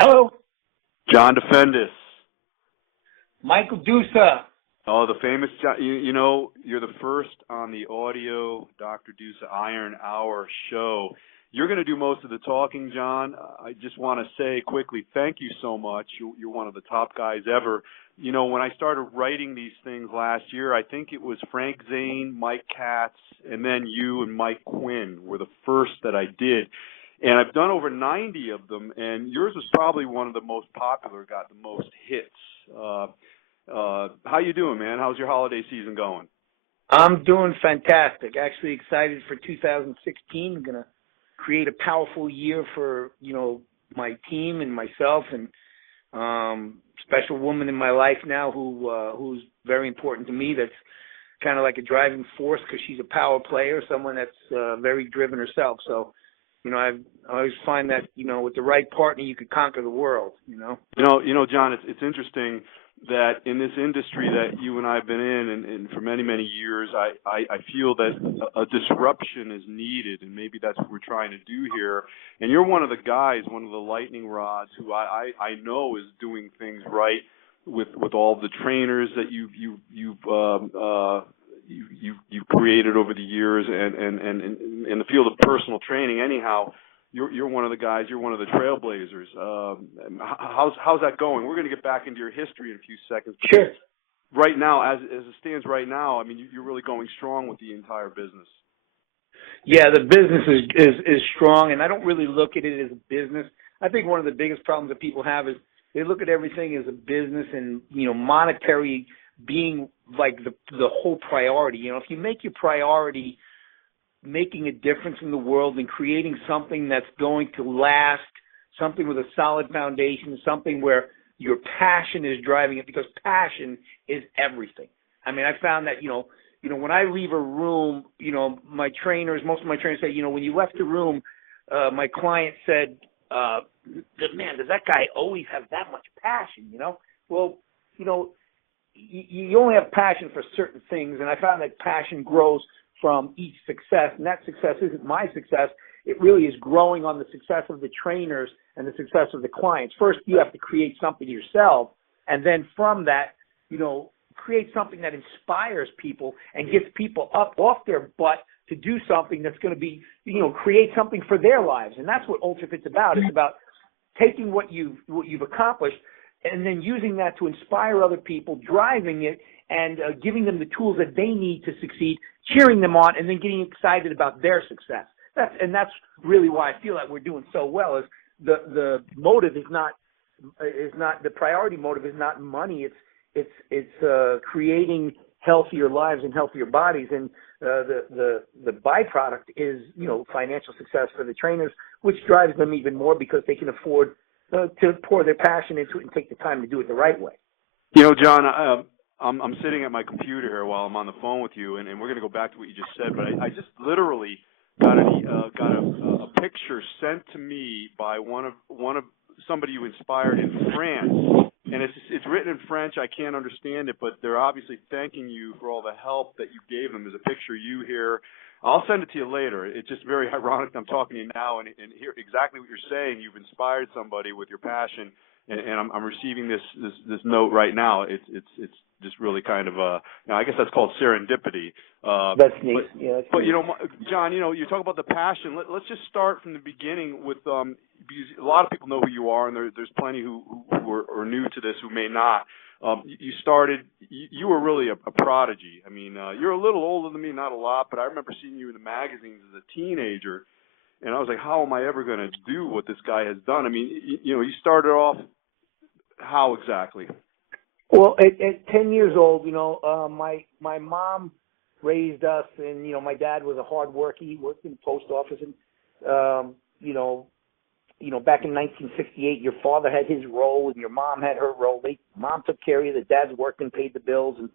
Hello. John Defendis. Michael Dusa. Oh, the famous John. You know, you're the first on the audio Dr. Dusa Iron Hour show. You're going to do most of the talking, John. I just want to say quickly, thank you so much. You're one of the top guys ever. You know, when I started writing these things last year, I think it was Frank Zane, Mike Katz, and then you and Mike Quinn were the first that I did. And I've done over 90 of them, and yours was probably one of the most popular, got the most hits. How you doing, man? How's your holiday season going? I'm doing fantastic. Actually excited for 2016. I'm going to create a powerful year for, my team and myself, and special woman in my life now who's very important to me. That's kind of like a driving force because she's a power player, someone that's very driven herself. So, I always find that, with the right partner, you could conquer the world, John, it's interesting that in this industry that you and I have been in and for many, many years, I feel that a disruption is needed, and maybe that's what we're trying to do here. And you're one of the guys, one of the lightning rods who I know is doing things right with all the trainers that you've created over the years, and in the field of personal training. Anyhow, you're one of the guys. You're one of the trailblazers. How's that going? We're going to get back into your history in a few seconds. Sure. Right now, as it stands right now, I mean, you're really going strong with the entire business. Yeah, the business is strong, and I don't really look at it as a business. I think one of the biggest problems that people have is they look at everything as a business, and monetary being like the whole priority. If you make your priority making a difference in the world and creating something that's going to last, something with a solid foundation, something where your passion is driving it, because passion is everything. I mean, I found that, when I leave a room, most of my trainers say, when you left the room, my client said, man, does that guy always have that much passion, Well, you only have passion for certain things, and I found that passion grows from each success, and that success isn't my success. It really is growing on the success of the trainers and the success of the clients. First, you have to create something yourself, and then from that, create something that inspires people and gets people up off their butt to do something that's going to be, create something for their lives. And that's what UltraFit's about. It's about taking what you've accomplished and then using that to inspire other people, driving it, and giving them the tools that they need to succeed, cheering them on, and then getting excited about their success. That's really why I feel like we're doing so well. Is the motive is not the priority motive is not money. It's creating healthier lives and healthier bodies, and the byproduct is financial success for the trainers, which drives them even more because they can afford to pour their passion into it and take the time to do it the right way. John, I'm sitting at my computer here while I'm on the phone with you, and we're going to go back to what you just said, but I just literally got a picture sent to me by one of somebody you inspired in France, and it's written in French. I can't understand it, but they're obviously thanking you for all the help that you gave them. There's a picture of you here. I'll send it to you later. It's just very ironic that I'm talking to you now and hear exactly what you're saying. You've inspired somebody with your passion, and I'm receiving this note right now. It's just really kind of I guess that's called serendipity. That's neat. But John, you talk about the passion. Let's just start from the beginning with because a lot of people know who you are, and there's plenty who are new to this who may not. You were really a prodigy. I mean, you're a little older than me, not a lot, but I remember seeing you in the magazines as a teenager, and I was like, how am I ever going to do what this guy has done? I mean, you started off how exactly? Well, at 10 years old, my mom raised us, and my dad was a hard worker. He worked in the post office, and back in 1968, your father had his role and your mom had her role. Mom took care of you. The dad's worked and paid the bills. And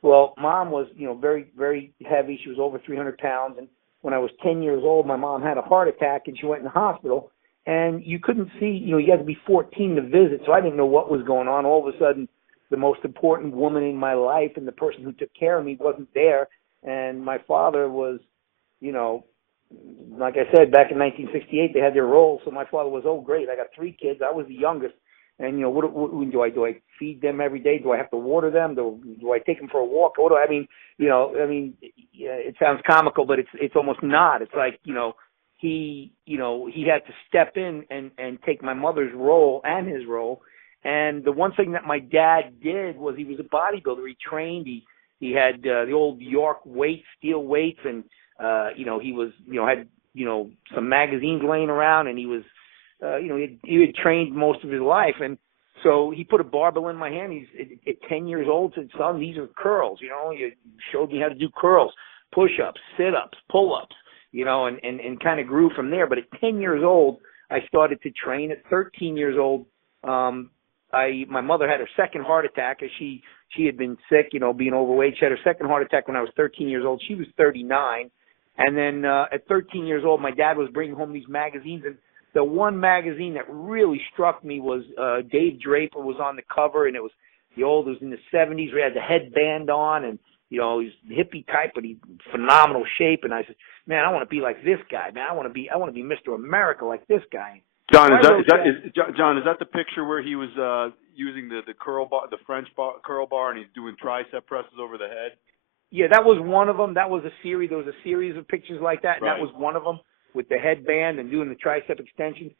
well, mom was, very, very heavy. She was over 300 pounds. And when I was 10 years old, my mom had a heart attack and she went in the hospital. And you couldn't see, you had to be 14 to visit. So I didn't know what was going on. All of a sudden, the most important woman in my life and the person who took care of me wasn't there. And my father was, like I said, back in 1968, they had their roles. So my father was, oh, great, I got 3 kids. I was the youngest. And, you know, what do I do? I feed them every day? Do I have to water them? Do I take them for a walk? What do I mean? You know, yeah, it sounds comical, but it's almost not. It's like, you know, he had to step in and take my mother's role and his role. And the one thing that my dad did was he was a bodybuilder. He trained. He had the old York weights, steel weights, and you know, he was, you know, had, you know, some magazines laying around, and he was, you know, he had trained most of his life. And so he put a barbell in my hand. He's at 10 years old, said, son, these are curls. You know, he showed me how to do curls, push-ups, sit-ups, pull-ups, you know, and kind of grew from there. But at 10 years old, I started to train. At 13 years old, my mother had her second heart attack as she had been sick, you know, being overweight. She had her second heart attack when I was 13 years old. She was 39. And then at 13 years old, my dad was bringing home these magazines. And the one magazine that really struck me was Dave Draper was on the cover, and it was in the 70s. We had the headband on, and, you know, he's hippie type, but he's phenomenal shape. And I said, man, I want to be like this guy, man. I want to be Mr. America like this guy. John, John, is that the picture where he was using the curl bar, the French curl bar, and he's doing tricep presses over the head? Yeah, that was one of them. That was a series. There was a series of pictures like that, and right. That was one of them with the headband and doing the tricep extension.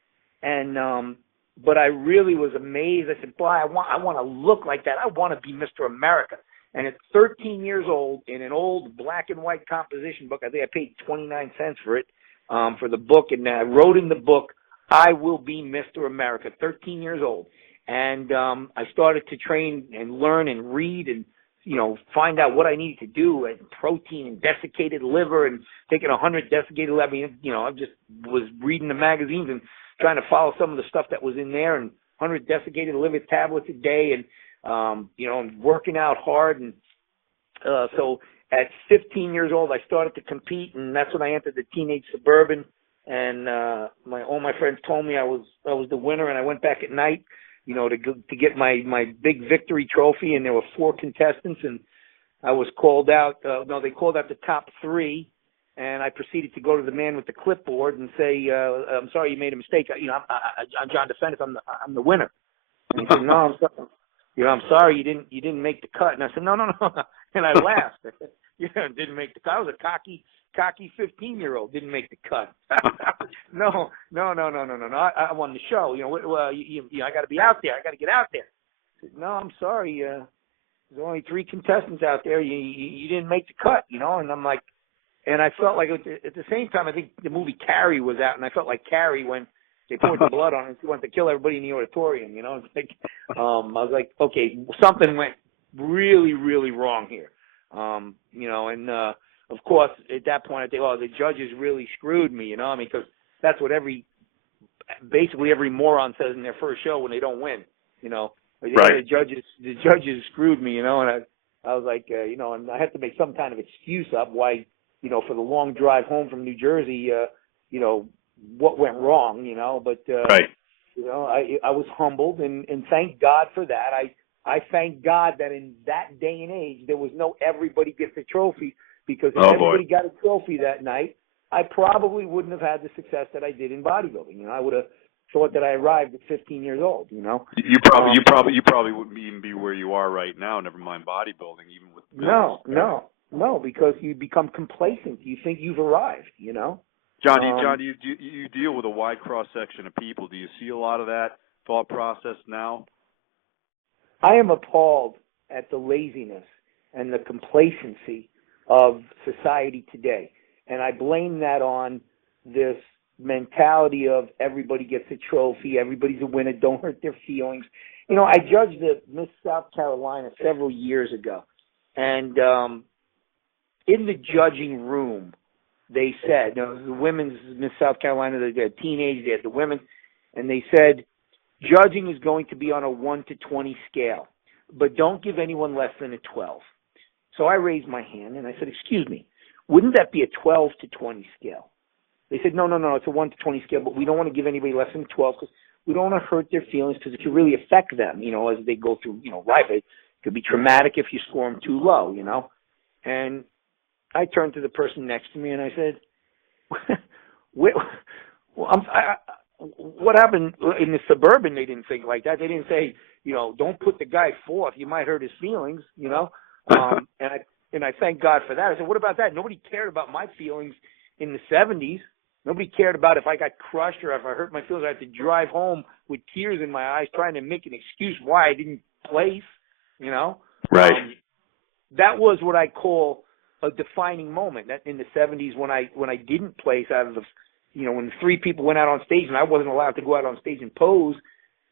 And but I really was amazed. I said, boy, I want to look like that. I want to be Mr. America. And at 13 years old, in an old black and white composition book, I think I paid 29 cents for it, for the book, and I wrote in the book, I will be Mr. America, 13 years old. And I started to train and learn and read and, you know, find out what I needed to do, and protein and desiccated liver, and taking 100 desiccated liver. I mean, you know, I just was reading the magazines and trying to follow some of the stuff that was in there, and 100 desiccated liver tablets a day, and, you know, and working out hard. And so at 15 years old, I started to compete, and that's when I entered the teenage suburban. And all my friends told me I was the winner, and I went back at night, you know, to get my big victory trophy, and there were 4 contestants, and I was called out. They called out the top 3, and I proceeded to go to the man with the clipboard and say, "I'm sorry, you made a mistake. You know, I'm John Defendis. I'm the winner." And he said, "No, I'm sorry. You know, I'm sorry you didn't make the cut." And I said, "No." And I laughed. You know, didn't make the cut. I was a cocky 15-year-old, didn't make the cut. No. I won the show. You know, I got to be out there. I got to get out there. I said, "No, I'm sorry. There's only 3 contestants out there. You didn't make the cut." You know, and I'm like, and I felt like at the same time, I think the movie Carrie was out, and I felt like Carrie when they poured the blood on her and she wanted to kill everybody in the auditorium. You know, it's like, I was like, okay, something went really, really wrong here. You know, and of course, at that point, I think, oh, the judges really screwed me, you know, I mean, because that's what basically every moron says in their first show when they don't win, you know. Right. The judges screwed me, you know, and I was like, you know, and I had to make some kind of excuse up why, you know, for the long drive home from New Jersey, you know, what went wrong, you know, but, right. You know, I was humbled, and thank God for that. I thank God that in that day and age, there was no everybody gets a trophy, because if everybody got a trophy that night, I probably wouldn't have had the success that I did in bodybuilding. You know, I would have thought that I arrived at 15 years old, you know. You probably wouldn't even be where you are right now, never mind bodybuilding, even with No, because you become complacent. You think you've arrived, you know. John, do you deal with a wide cross-section of people? Do you see a lot of that thought process now? I am appalled at the laziness and the complacency of society today. And I blame that on this mentality of everybody gets a trophy, everybody's a winner, don't hurt their feelings. You know, I judged the Miss South Carolina several years ago. And in the judging room, they said, you know, the women's Miss South Carolina, they had teenage, they had the women, and they said, judging is going to be on a 1 to 20 scale, but don't give anyone less than a 12. So I raised my hand and I said, excuse me, wouldn't that be a 12 to 20 scale? They said, no, it's a 1 to 20 scale, but we don't want to give anybody less than 12 because we don't want to hurt their feelings, because it could really affect them, you know, as they go through, you know, life. It could be traumatic if you score them too low, you know. And I turned to the person next to me and I said, Well, what happened in the suburban? They didn't think like that. They didn't say, don't put the guy forth. You might hurt his feelings, and I thank God for that. I said, what about that? Nobody cared about my feelings in the 70s. Nobody cared about if I got crushed or if I hurt my feelings. I had to drive home with tears in my eyes trying to make an excuse why I didn't place, Right. That was what I call a defining moment. That in the 70s when I didn't place out of the, when 3 people went out on stage and I wasn't allowed to go out on stage and pose,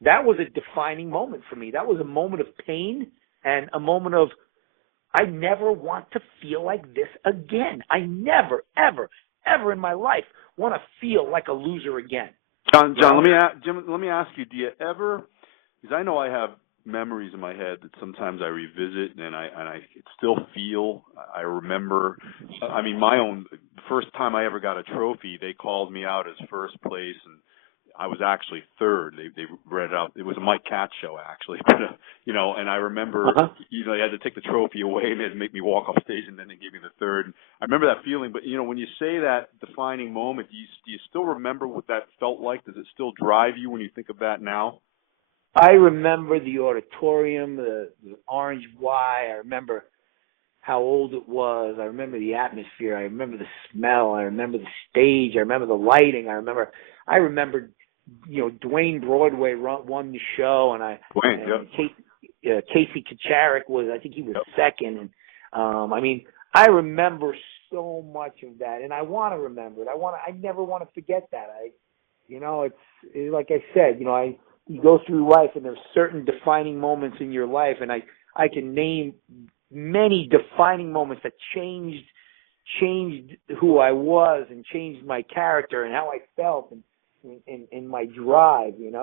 that was a defining moment for me. That was a moment of pain and a moment of, I never want to feel like this again. I never, ever, ever in my life want to feel like a loser again. John, let me ask you, do you ever, because I know I have memories in my head that sometimes I revisit and I still feel, I remember, my own, first time I ever got a trophy, they called me out as first place, and I was actually third. They read it out. It was a Mike Katz show, actually. But, and I remember, they had to take the trophy away and they had to make me walk off stage, and then they gave me the third. And I remember that feeling. But, when you say that defining moment, do you still remember what that felt like? Does it still drive you when you think of that now? I remember the auditorium, the orange Y. I remember how old it was. I remember the atmosphere. I remember the smell. I remember the stage. I remember the lighting. I remember Dwayne Broadway won the show, and Casey Kacharik I think he was second. And I remember so much of that, and I want to remember it. I never want to forget that. It's like I said, you go through life, and there's certain defining moments in your life, and I can name many defining moments that changed who I was and changed my character and how I felt and my drive, and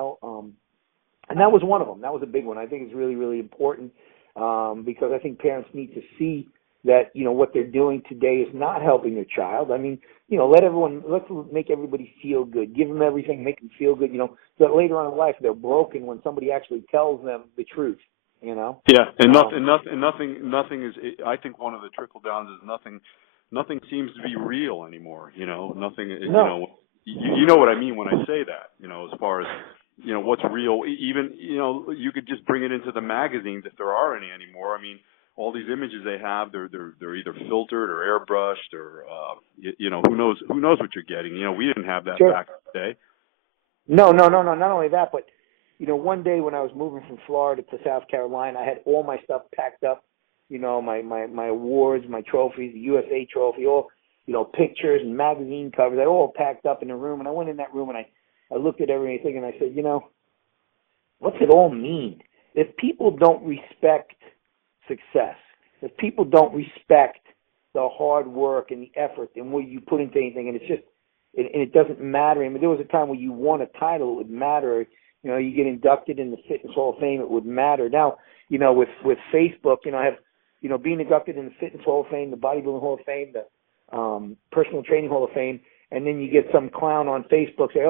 that was one of them. That was a big one. I think it's really, really important because I think parents need to see that, what they're doing today is not helping their child. Let's make everybody feel good. Give them everything, make them feel good, so that later on in life they're broken when somebody actually tells them the truth, Yeah, and nothing is, I think one of the trickle downs is nothing seems to be real anymore, nothing, no. You know what I mean when I say that, as far as, what's real. Even, you could just bring it into the magazines if there are any anymore. All these images they have, they're either filtered or airbrushed or, who knows what you're getting. We didn't have that back in the day. No. Not only that, but, one day when I was moving from Florida to South Carolina, I had all my stuff packed up, my awards, my trophies, the USA trophy, all, pictures and magazine covers, I all packed up in a room. And I went in that room and I looked at everything and I said, what's it all mean? If people don't respect success, if people don't respect the hard work and the effort and what you put into anything, and it's just, and it doesn't matter. There was a time when you won a title, it would matter. You get inducted in the Fitness Hall of Fame, it would matter. Now, with Facebook, I have, being inducted in the Fitness Hall of Fame, the Bodybuilding Hall of Fame, the Personal Training Hall of Fame, and then you get some clown on Facebook say,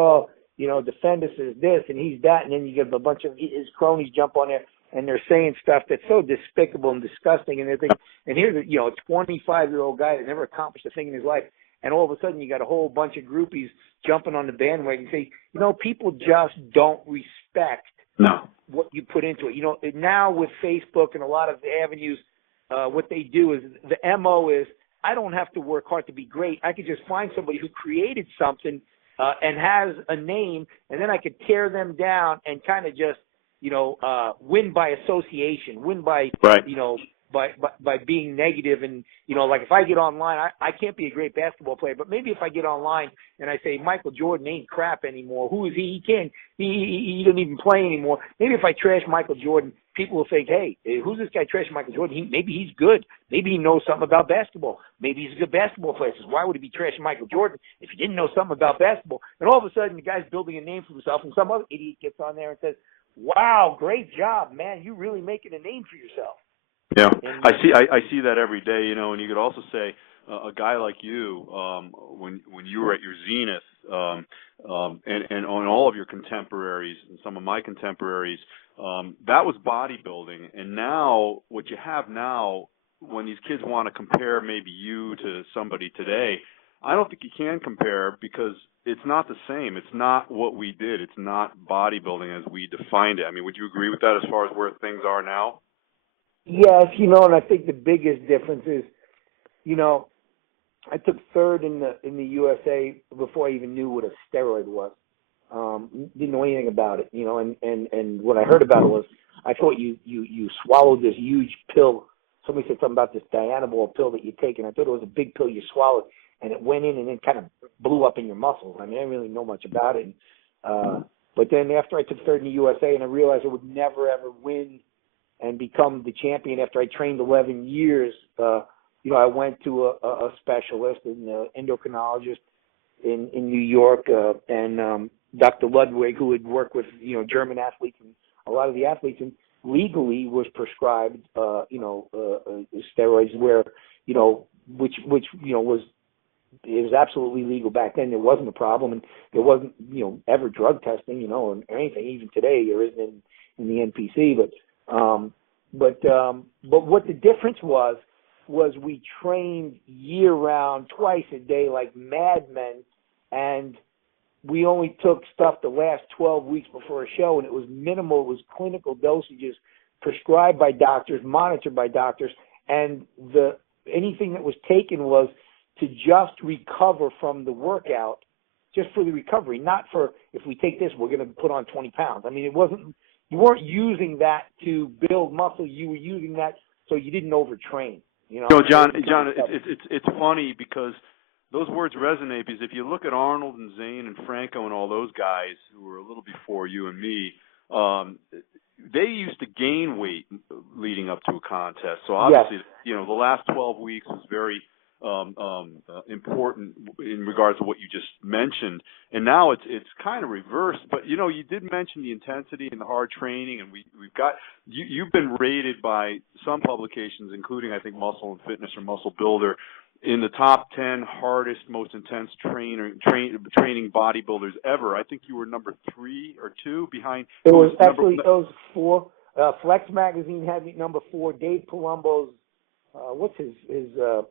Defendis is this and he's that, and then you get a bunch of his cronies jump on there and they're saying stuff that's so despicable and disgusting, and they're thinking, and here's a 25-year-old guy that never accomplished a thing in his life, and all of a sudden you got a whole bunch of groupies jumping on the bandwagon and say, people just don't respect what you put into it. Now with Facebook and a lot of the avenues, what they do is the MO is, I don't have to work hard to be great. I could just find somebody who created something and has a name, and then I could tear them down and kind of just, win by association, win by, by being negative. And, like if I get online, I can't be a great basketball player, but maybe if I get online and I say Michael Jordan ain't crap anymore, who is he? He doesn't even play anymore. Maybe if I trash Michael Jordan, people will think, hey, who's this guy trashing Michael Jordan? Maybe he's good. Maybe he knows something about basketball. Maybe he's a good basketball player. So why would he be trashing Michael Jordan if he didn't know something about basketball? And all of a sudden, the guy's building a name for himself, and some other idiot gets on there and says, wow, great job, man. You're really making a name for yourself. Yeah, I see that every day, and you could also say a guy like you, when you were at your zenith, and on all of your contemporaries and some of my contemporaries, that was bodybuilding. And now, what you have now, when these kids want to compare maybe you to somebody today, I don't think you can compare because it's not the same. It's not what we did. It's not bodybuilding as we defined it. I mean, would you agree with that as far as where things are now? Yes, and I think the biggest difference is, I took third in the USA before I even knew what a steroid was. Didn't know anything about it, and what I heard about it was I thought you swallowed this huge pill. Somebody said something about this Dianabol pill that you take, and I thought it was a big pill you swallowed, and it went in and it kind of blew up in your muscles. I mean, I didn't really know much about it. But then after I took third in the USA and I realized I would never, ever win and become the champion after I trained 11 years, I went to a specialist, an endocrinologist in New York, and Dr. Ludwig, who had worked with, German athletes and a lot of the athletes, and legally was prescribed, steroids where, which was, it was absolutely legal back then. There wasn't a problem, and there wasn't, ever drug testing, or anything. Even today, there isn't in the NPC. But what the difference was we trained year round, twice a day, like madmen, and we only took stuff the last 12 weeks before a show, and it was minimal. It was clinical dosages prescribed by doctors, monitored by doctors, and anything that was taken was to just recover from the workout, just for the recovery, not for, if we take this, we're going to put on 20 pounds. I mean, you weren't using that to build muscle. You were using that so you didn't overtrain. No, John, it's funny because those words resonate, because if you look at Arnold and Zane and Franco and all those guys who were a little before you and me, they used to gain weight leading up to a contest. So obviously, yes, the last 12 weeks was very important in regards to what you just mentioned, and now it's kind of reversed. But you did mention the intensity and the hard training, and we've got you've been rated by some publications, including I think Muscle and Fitness or Muscle Builder, in the top 10 hardest, most intense training bodybuilders ever. I think you were number 3 or 2 behind. It was actually those 4. Flex Magazine had me number 4. Dave Palumbo's what's his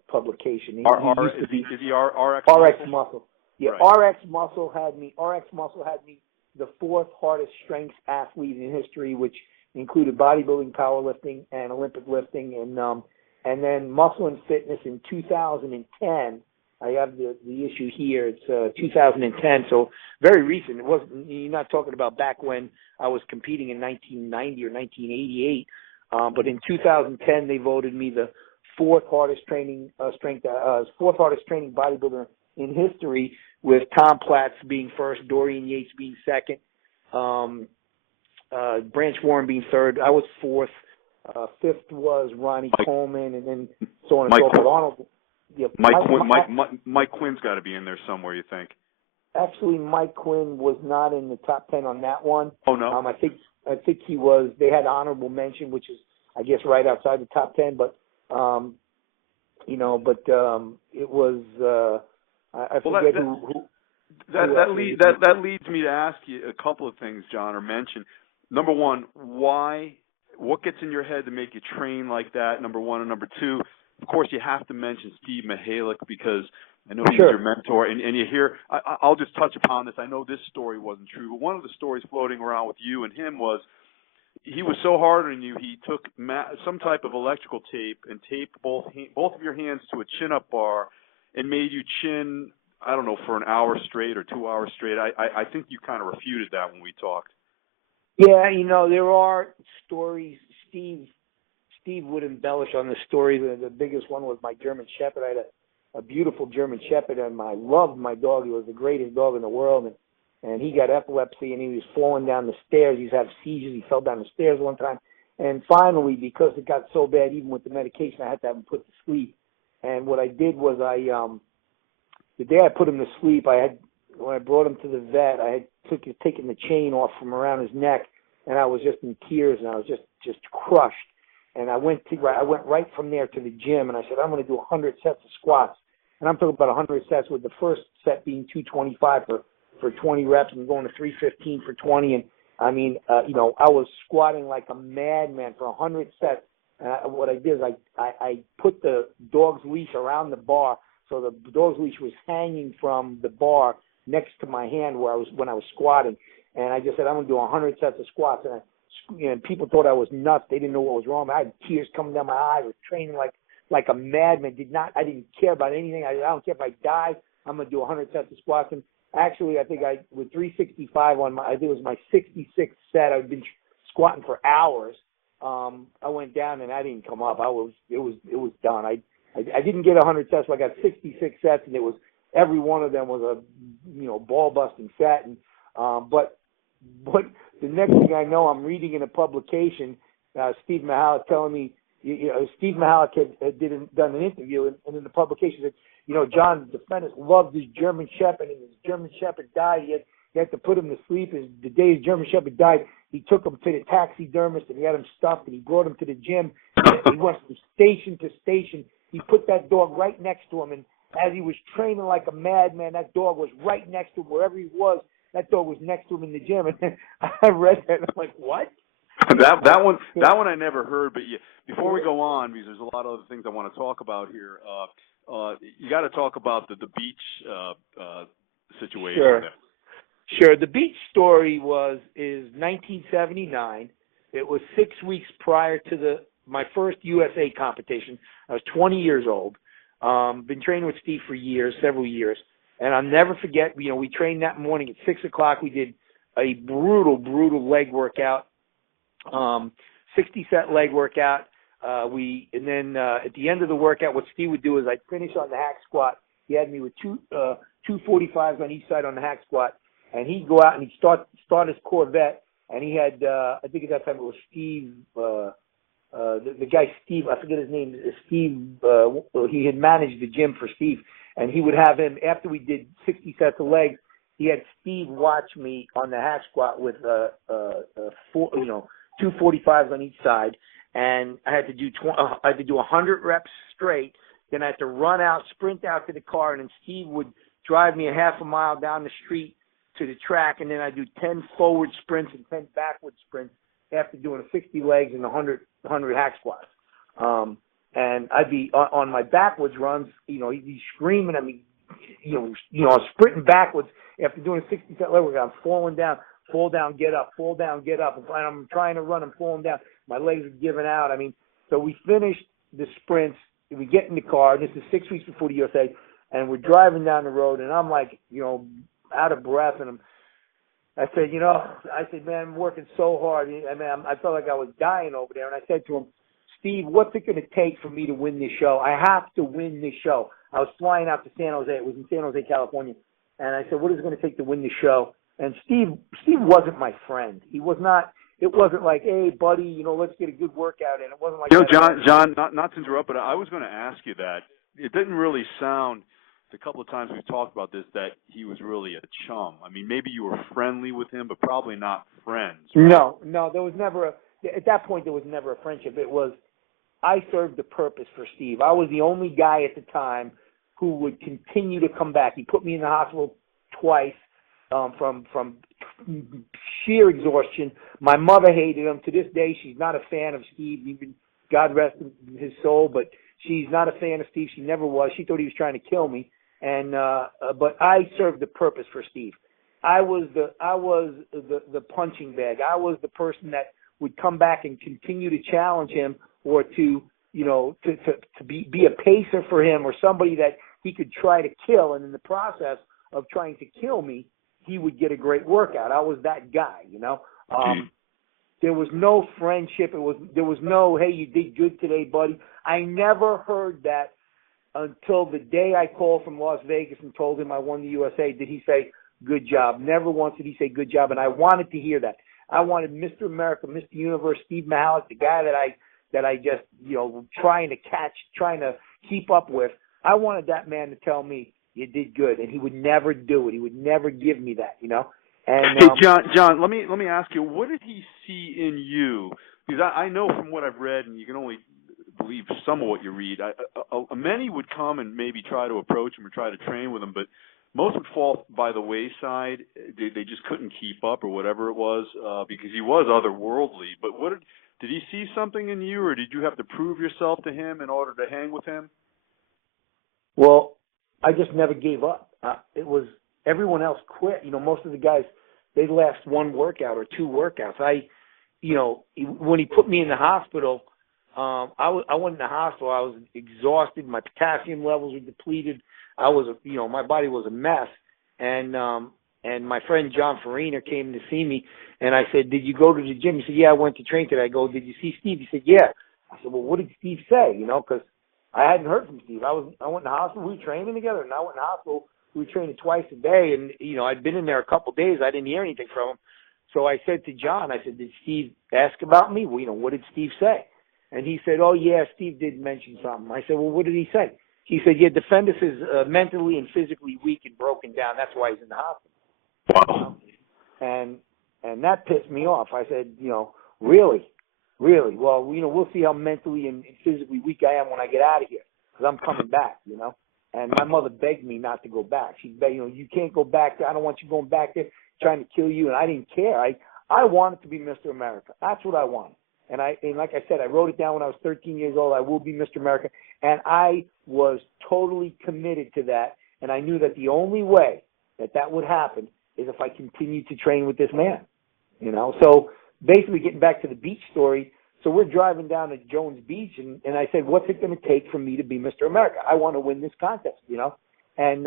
publication? Is he RX Muscle? Yeah, right. RX Muscle had me the 4th hardest strength athlete in history, which included bodybuilding, powerlifting, and Olympic lifting, and then Muscle and Fitness in 2010. I have the issue here. It's 2010, so very recent. It wasn't. You're not talking about back when I was competing in 1990 or 1988. But in 2010, they voted me the 4th hardest training bodybuilder in history, with Tom Platz being first, Dorian Yates being second, Branch Warren being third. I was 4th. 5th was Ronnie Coleman, and then so on and so forth. Arnold. Yeah, Mike Quinn's got to be in there somewhere, you think? Actually, Mike Quinn was not in the top 10 on that one. Oh no. I think he was. They had honorable mention, which is, I guess, right outside the top 10. But it was. I forget who. That leads me to ask you a couple of things, John, or mention. Number one, why? What gets in your head to make you train like that? Number one, and number two, of course, you have to mention Steve Mihalik, because I know he's your mentor, and you hear. I'll just touch upon this. I know this story wasn't true, but one of the stories floating around with you and him was he was so hard on you, he took some type of electrical tape and taped both of your hands to a chin-up bar and made you chin, I don't know, for an hour straight or 2 hours straight. I think you kind of refuted that when we talked. Yeah, there are stories. Steve would embellish on the story. The biggest one was my German Shepherd. I had a beautiful German Shepherd, and I loved my dog. He was the greatest dog in the world, and he got epilepsy, and he was falling down the stairs. He used to have seizures. He fell down the stairs one time. And finally, because it got so bad, even with the medication, I had to have him put to sleep. And what I did was the day I put him to sleep, when I brought him to the vet, I had taken the chain off from around his neck, and I was just in tears, and I was just crushed. And I went right from there to the gym, and I said, I'm going to do 100 sets of squats. And I'm talking about 100 sets, with the first set being 225 for 20 reps, and going to 315 for 20. And I mean, I was squatting like a madman for 100 sets. And what I did is I put the dog's leash around the bar So the dog's leash was hanging from the bar next to my hand when I was squatting. And I just said, I'm going to do 100 sets of squats. And people thought I was nuts. They didn't know what was wrong. I had tears coming down my eyes. I was training like a madman. I didn't care about anything. I don't care if I die. I'm going to do 100 sets of squats. And actually, I think with 365 I think it was my 66th set. I've been squatting for hours. I went down and I didn't come up. It was done. I didn't get 100 sets, but I got 66 sets, and every one of them was a ball busting set. And but the next thing I know, I'm reading in a publication, Steve Mihalik telling me, Steve Mihalik had done an interview, and in the publication said, John Defendis loved his German Shepherd, and his German Shepherd died. He had to put him to sleep. And the day his German Shepherd died, he took him to the taxidermist, and he had him stuffed, and he brought him to the gym. He went from station to station. He put that dog right next to him, and as he was training like a madman, that dog was right next to him. Wherever he was, that dog was next to him in the gym. And I read that, and I'm like, what? That one I never heard. But before we go on, because there's a lot of other things I want to talk about here, you got to talk about the beach situation. Sure. There. Sure. The beach story is 1979. It was 6 weeks prior to my first USA competition. I was 20 years old. Been training with Steve for years, several years. And I'll never forget, we trained that morning at 6 o'clock. We did a brutal leg workout, 60-set leg workout. And then at the end of the workout, what Steve would do is I'd finish on the hack squat. He had me with two 45s on each side on the hack squat. And he'd go out and he'd start his Corvette. And he had, I think at that time it was Steve, the guy Steve, I forget his name, Steve, he had managed the gym for Steve. And he would have him, after we did 60 sets of legs, he had Steve watch me on the hack squat with two 45s on each side. And I had to do 100 reps straight. Then I had to sprint out to the car, and then Steve would drive me a half a mile down the street to the track, and then I'd do 10 forward sprints and 10 backward sprints after doing 60 legs and 100 hack squats. And I'd be on my backwards runs, he'd be screaming at me, sprinting backwards after doing a 60-set leg workout. I'm falling down, fall down, get up, fall down, get up. And I'm trying to run, I'm falling down. My legs are giving out. So we finished the sprints. We get in the car. This is 6 weeks before the USA, and we're driving down the road, and I'm like, out of breath, and I said, man, I'm working so hard. I felt like I was dying over there, and I said to him, Steve, what's it going to take for me to win this show? I have to win this show. I was flying out to San Jose. It was in San Jose, California. And I said, what is it going to take to win this show? And Steve wasn't my friend. He was not. It wasn't like, hey, buddy, let's get a good workout in. It wasn't like that. John, not to interrupt, but I was going to ask you that. It didn't really sound, a couple of times we've talked about this, that he was really a chum. Maybe you were friendly with him, but probably not friends. Right? No, there was never at that point, there was never a friendship. It was, I served the purpose for Steve. I was the only guy at the time who would continue to come back. He put me in the hospital twice from sheer exhaustion. My mother hated him. To this day, she's not a fan of Steve, even God rest his soul, but she's not a fan of Steve. She never was. She thought he was trying to kill me. And but I served the purpose for Steve. I was the punching bag. I was the person that would come back and continue to challenge him, or to be a pacer for him, or somebody that he could try to kill. And in the process of trying to kill me, he would get a great workout. I was that guy, There was no friendship. There was no, hey, you did good today, buddy. I never heard that until the day I called from Las Vegas and told him I won the USA. Did he say, good job? Never once did he say good job, and I wanted to hear that. I wanted Mr. America, Mr. Universe, Steve Mihalik, the guy that I just, trying to keep up with. I wanted that man to tell me, you did good, and he would never do it. He would never give me that, And hey, John, let me ask you, what did he see in you? Because I know from what I've read, and you can only believe some of what you read. Many would come and maybe try to approach him or try to train with him, but most would fall by the wayside. They just couldn't keep up, or whatever it was, because he was otherworldly. But did he see something in you, or did you have to prove yourself to him in order to hang with him? Well, I just never gave up. It was everyone else quit. Most of the guys, they last one workout or two workouts. When he put me in the hospital, I went in the hospital. I was exhausted. My potassium levels were depleted. My body was a mess. And my friend John Farina came to see me, and I said, "Did you go to the gym?" He said, "Yeah, I went to train today." I go, "Did you see Steve?" He said, "Yeah." I said, "Well, what did Steve say?" Because I hadn't heard from Steve. I went in the hospital. We were training together, and I went in the hospital. We were training twice a day, and I'd been in there a couple of days. I didn't hear anything from him. So I said to John, I said, "Did Steve ask about me? Well, what did Steve say?" And he said, "Oh yeah, Steve did mention something." I said, "Well, what did he say?" He said, "Yeah, Defendis is mentally and physically weak and broken down. That's why he's in the hospital." Wow. And that pissed me off. I said, really? Well, we'll see how mentally and physically weak I am when I get out of here, because I'm coming back, And my mother begged me not to go back. She begged, "You can't go back there. I don't want you going back there trying to kill you." And I didn't care. I wanted to be Mr. America. That's what I wanted. And like I said, I wrote it down when I was 13 years old. I will be Mr. America. And I was totally committed to that. And I knew that the only way that would happen is if I continued to train with this man, So basically, getting back to the beach story, so we're driving down to Jones Beach, and I said, "What's it going to take for me to be Mr. America? I want to win this contest, And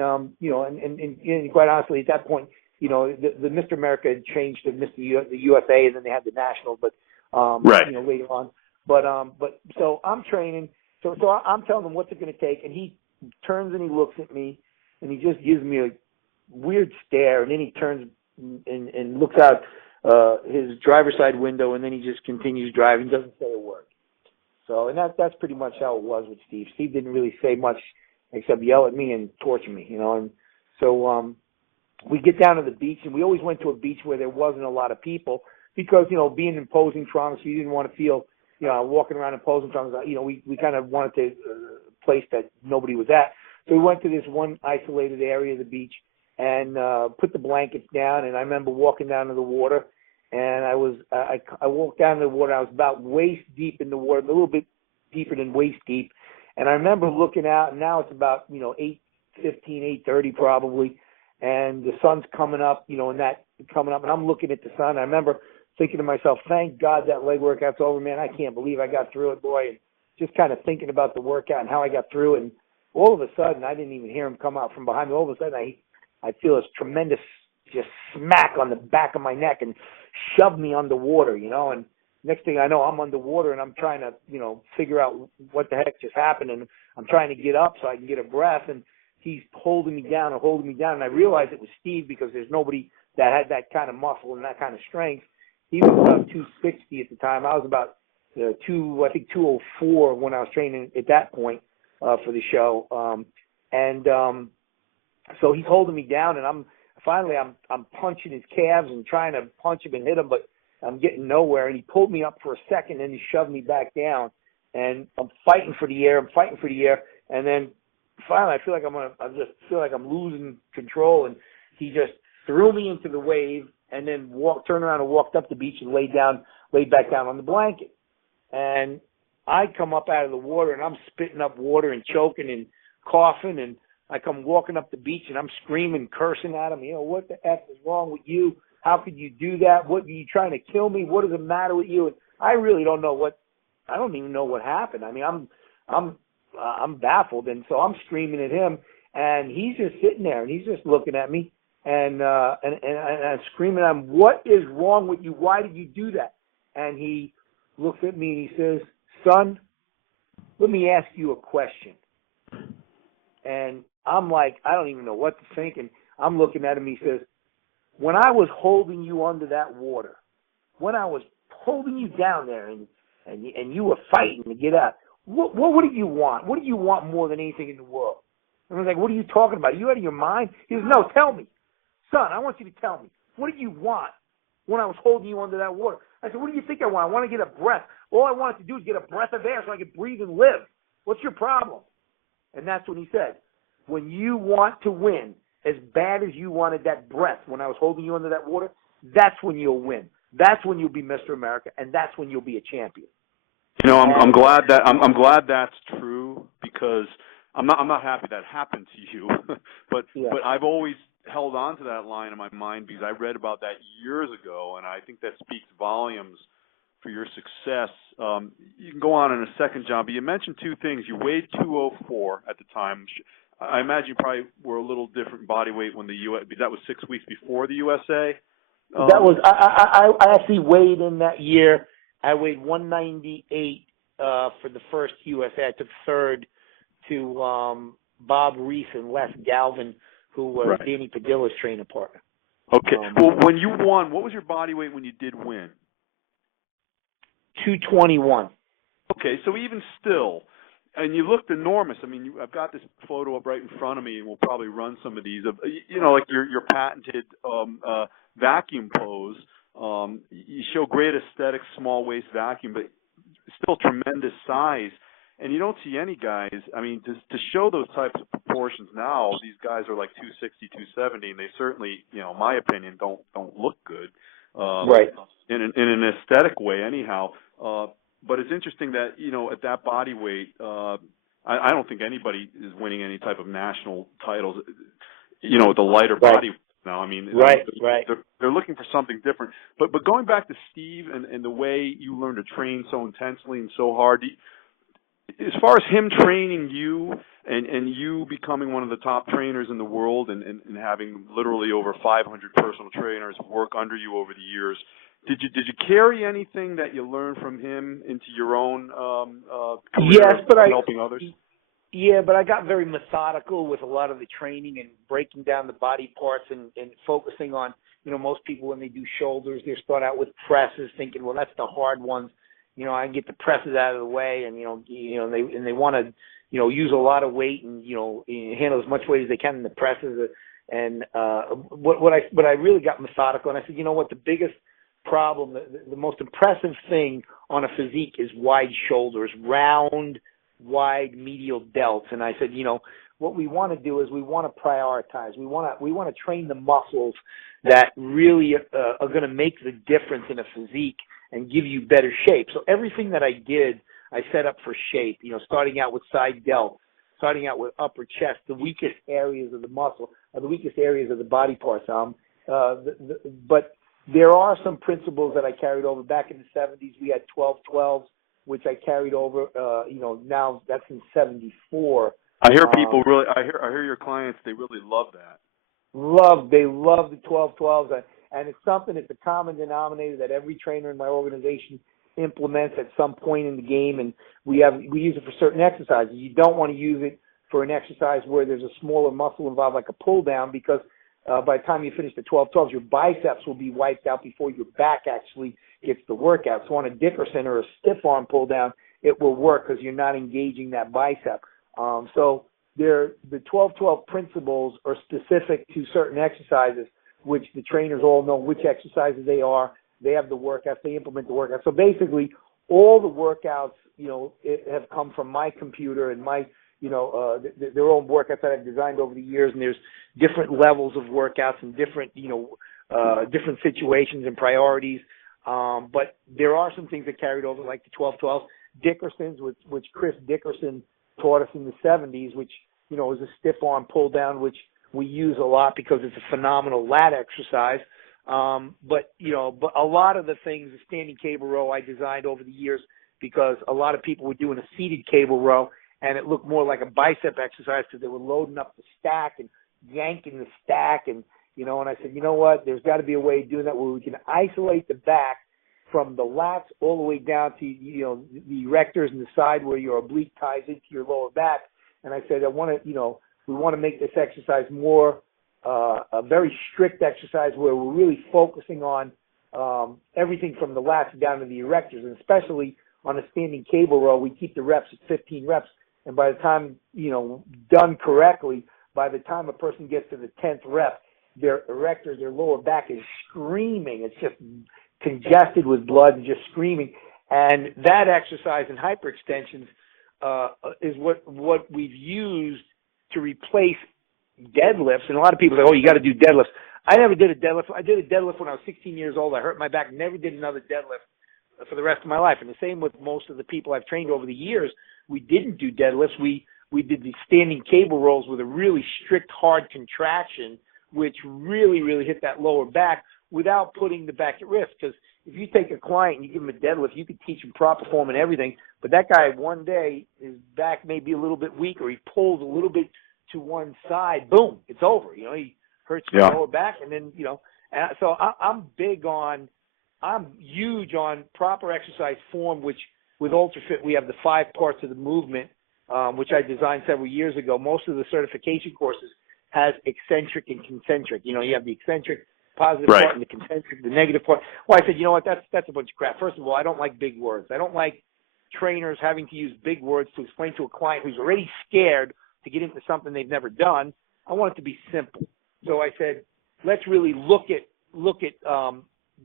quite honestly, at that point, the Mr. America had changed to the USA, and then they had the national, but right. Later on. But so I'm training, so I'm telling him what's it going to take, and he turns and he looks at me, and he just gives me a weird stare, and then he turns and looks out his driver's side window, and then he just continues driving, doesn't say a word. So, and that's pretty much how it was with Steve. Steve didn't really say much except yell at me and torture me, And so we get down to the beach, and we always went to a beach where there wasn't a lot of people because, being in posing trunks, you didn't want to feel, walking around in posing trunks. We kind of wanted to place that nobody was at. So we went to this one isolated area of the beach and put the blankets down. And I remember walking down to the water, and I walked down to the water. I was about waist deep in the water, a little bit deeper than waist deep. And I remember looking out, and now it's about 8:15, 8:30 probably, and the sun's coming up, and I'm looking at the sun. I remember thinking to myself, "Thank God that leg workout's over, man. I can't believe I got through it, boy." And just kind of thinking about the workout and how I got through it. And all of a sudden, I didn't even hear him come out from behind me. All of a sudden, I feel this tremendous just smack on the back of my neck and shove me underwater, And next thing I know, I'm underwater, and I'm trying to, figure out what the heck just happened. And I'm trying to get up so I can get a breath. And he's holding me down. And I realized it was Steve because there's nobody that had that kind of muscle and that kind of strength. He was about 260 at the time. I was about 204 when I was training at that point for the show. So he's holding me down, and I'm punching his calves and trying to punch him and hit him, but I'm getting nowhere. And he pulled me up for a second, and he shoved me back down. And I'm fighting for the air. And then finally, I just feel like I'm losing control. And he just threw me into the wave, and then turned around and walked up the beach and laid back down on the blanket. And I come up out of the water, and I'm spitting up water and choking and coughing, and I come walking up the beach, and I'm screaming, cursing at him. "What the F is wrong with you? How could you do that? What, are you trying to kill me? What is the matter with you?" And I really don't know I don't even know what happened. I mean, I'm baffled. And so I'm screaming at him, and he's just sitting there, and he's just looking at me, and I'm screaming at him, "What is wrong with you? Why did you do that?" And he looks at me, and he says, "Son, let me ask you a question." And I'm like, I don't even know what to think. And I'm looking at him. He says, "When I was holding you under that water, when I was holding you down there and you were fighting to get out, what did you want? What do you want more than anything in the world?" And I was like, "What are you talking about? Are you out of your mind?" He goes, "No, tell me. Son, I want you to tell me. What did you want when I was holding you under that water?" I said, "What do you think I want? I want to get a breath. All I wanted to do is get a breath of air so I could breathe and live. What's your problem?" And that's when he said, "When you want to win as bad as you wanted that breath when I was holding you under that water, that's when you'll win. That's when you'll be Mr. America, and that's when you'll be a champion." I'm glad that's true, because I'm not happy that happened to you, but I've always held on to that line in my mind because I read about that years ago, and I think that speaks volumes for your success. You can go on in a second, John, but you mentioned two things. You weighed 204 at the time. I imagine you probably were a little different body weight when the U.S. That was 6 weeks before the USA. That was I actually weighed in that year. I weighed 198 for the first USA. I took third to Bob Reese and Les Galvin, who was Danny Padilla's training partner. Okay. Well, when you won, what was your body weight when you did win? 221. Okay, so even still, and you looked enormous. I mean, I've got this photo up right in front of me, and we'll probably run some of these. You know, like your patented vacuum pose. You show great aesthetics, small waist vacuum, but still tremendous size. And you don't see any guys. I mean, to show those types of proportions now, these guys are like 260, 270, and they certainly, you know, in my opinion, don't look good. In an aesthetic way, anyhow. But it's interesting that, you know, at that body weight, I don't think anybody is winning any type of national titles, you know, with the lighter body weight now. I mean, they're looking for something different. But going back to Steve and the way you learned to train so intensely and so hard, as far as him training you and you becoming one of the top trainers in the world and having literally over 500 personal trainers work under you over the years, did you carry anything that you learned from him into your own career helping others? Yeah, but I got very methodical with a lot of the training and breaking down the body parts and focusing on, you know, most people when they do shoulders, they start out with presses thinking, well, that's the hard ones. You know, I can get the presses out of the way, and they want to, you know, use a lot of weight and, you know, handle as much weight as they can in the presses. And what I really got methodical, and I said, you know what, the biggest problem, the most impressive thing on a physique is wide shoulders, round, wide medial delts. And I said, you know, what we want to do is we want to prioritize. We want to train the muscles that really are going to make the difference in a physique and give you better shape. So everything that I did, I set up for shape, you know, starting out with side delt, starting out with upper chest, the weakest areas of the muscle, or the weakest areas of the body parts. But there are some principles that I carried over. Back in the 70s, we had 12-12s, which I carried over, you know, now that's in 74. I hear people really, I hear your clients, they really love that. They love the 12-12s. And it's something, it's a common denominator that every trainer in my organization implements at some point in the game, and we use it for certain exercises. You don't want to use it for an exercise where there's a smaller muscle involved, like a pull down, because by the time you finish the 12-12s, your biceps will be wiped out before your back actually gets the workout. So on a Dickerson or a stiff arm pull down, it will work because you're not engaging that bicep. So the 12-12 principles are specific to certain exercises, which the trainers all know which exercises they are. They have the workouts. They implement the workouts. So basically, all the workouts, you know, have come from my computer and my, you know, their own workouts that I've designed over the years. And there's different levels of workouts and different, you know, different situations and priorities. But there are some things that carried over, like the 12-12 Dickersons, which Chris Dickerson taught us in the 70s, which, you know, is a stiff arm pull down, which we use a lot because it's a phenomenal lat exercise. But a lot of the things, the standing cable row, I designed over the years because a lot of people were doing a seated cable row, and it looked more like a bicep exercise because they were loading up the stack and yanking the stack. And, you know, and I said, you know what, there's got to be a way of doing that where we can isolate the back from the lats all the way down to, you know, the erectors and the side where your oblique ties into your lower back. And I said, we want to make this exercise more a very strict exercise where we're really focusing on everything from the lats down to the erectors, and especially on a standing cable row, we keep the reps at 15 reps. And by the time, you know, done correctly, by the time a person gets to the 10th rep, their erectors, their lower back is screaming. It's just congested with blood and just screaming. And that exercise in hyperextensions is what we've used to replace deadlifts. And a lot of people say, oh, you got to do deadlifts. I never did a deadlift. I did a deadlift when I was 16 years old. I hurt my back, never did another deadlift for the rest of my life. And the same with most of the people I've trained over the years. We didn't do deadlifts. We we did the standing cable rolls with a really strict, hard contraction, which really, really hit that lower back without putting the back at risk. Because if you take a client and you give him a deadlift, you could teach him proper form and everything, but that guy one day, his back may be a little bit weak, or he pulls a little bit to one side, boom, it's over. He hurts the lower back, and then, and so I'm huge on proper exercise form, which with UltraFit, we have the 5 parts of the movement, which I designed several years ago. Most of the certification courses has eccentric and concentric. You have the eccentric positive part and the concentric, the negative part. Well, I said, you know what, that's a bunch of crap. First of all, I don't like big words. I don't like trainers having to use big words to explain to a client who's already scared to get into something they've never done. I want it to be simple. So I said, let's really look at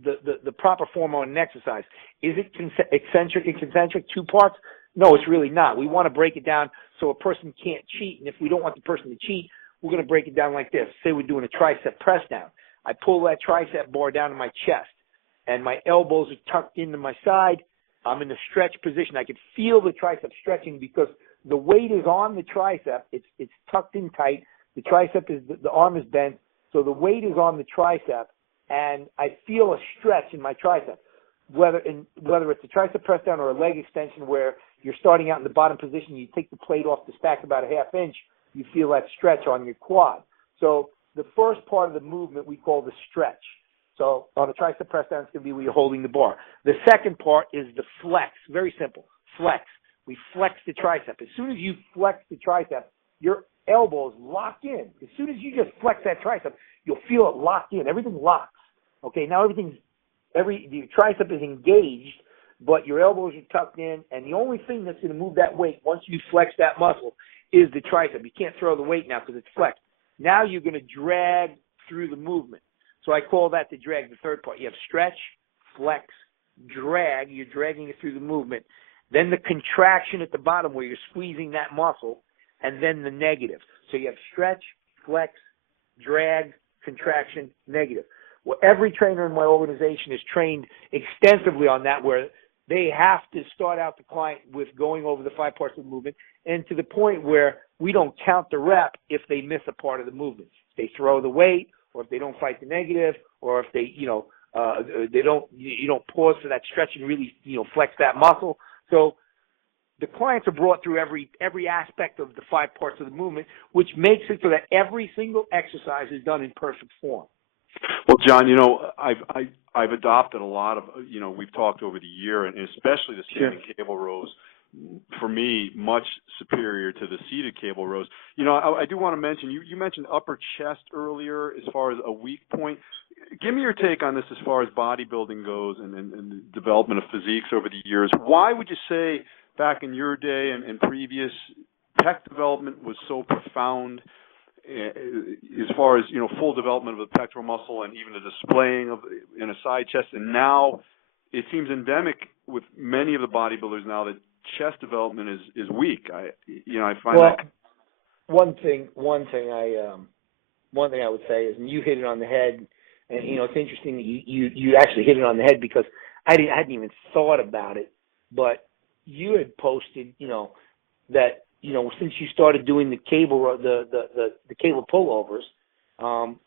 the proper form on an exercise. Is it eccentric and concentric, 2 parts? No, it's really not. We want to break it down so a person can't cheat. And if we don't want the person to cheat, we're going to break it down like this. Say we're doing a tricep press down. I pull that tricep bar down to my chest, and my elbows are tucked into my side. I'm in the stretch position. I can feel the tricep stretching because the weight is on the tricep. It's tucked in tight. The tricep the arm is bent, so the weight is on the tricep, and I feel a stretch in my tricep. Whether it's a tricep press down or a leg extension where you're starting out in the bottom position, you take the plate off the stack about a ½ inch, you feel that stretch on your quad. So the first part of the movement we call the stretch. So on a tricep press down, it's going to be where you're holding the bar. The second part is the flex. Very simple. Flex. We flex the tricep. As soon as you flex the tricep, your elbows lock in. As soon as you just flex that tricep, you'll feel it locked in. Everything locks. Okay, now the tricep is engaged, but your elbows are tucked in, and the only thing that's going to move that weight once you flex that muscle is the tricep. You can't throw the weight now because it's flexed. Now you're going to drag through the movement. So I call that the drag, the third part. You have stretch, flex, drag. You're dragging it through the movement. Then the contraction at the bottom where you're squeezing that muscle, and then the negative. So you have stretch, flex, drag, contraction, negative. Well, every trainer in my organization is trained extensively on that, where they have to start out the client with going over the 5 parts of the movement, and to the point where we don't count the rep if they miss a part of the movement. If they throw the weight, or if they don't fight the negative, or if they, you don't pause for that stretch and really, flex that muscle. So the clients are brought through every aspect of the 5 parts of the movement, which makes it so that every single exercise is done in perfect form. Well, John, I've adopted a lot of, we've talked over the year, and especially the standing cable rows, for me, much superior to the seated cable rows. I do want to mention, you mentioned upper chest earlier as far as a weak point. Give me your take on this as far as bodybuilding goes and the development of physiques over the years. Why would you say back in your day and previous, pec development was so profound as far as, full development of the pectoral muscle and even the displaying of in a side chest, and now it seems endemic with many of the bodybuilders now that chest development is weak. I find that. One thing I would say is, and you hit it on the head, and it's interesting that you actually hit it on the head, because I hadn't even thought about it, but you had posted that since you started doing the cable the cable pullovers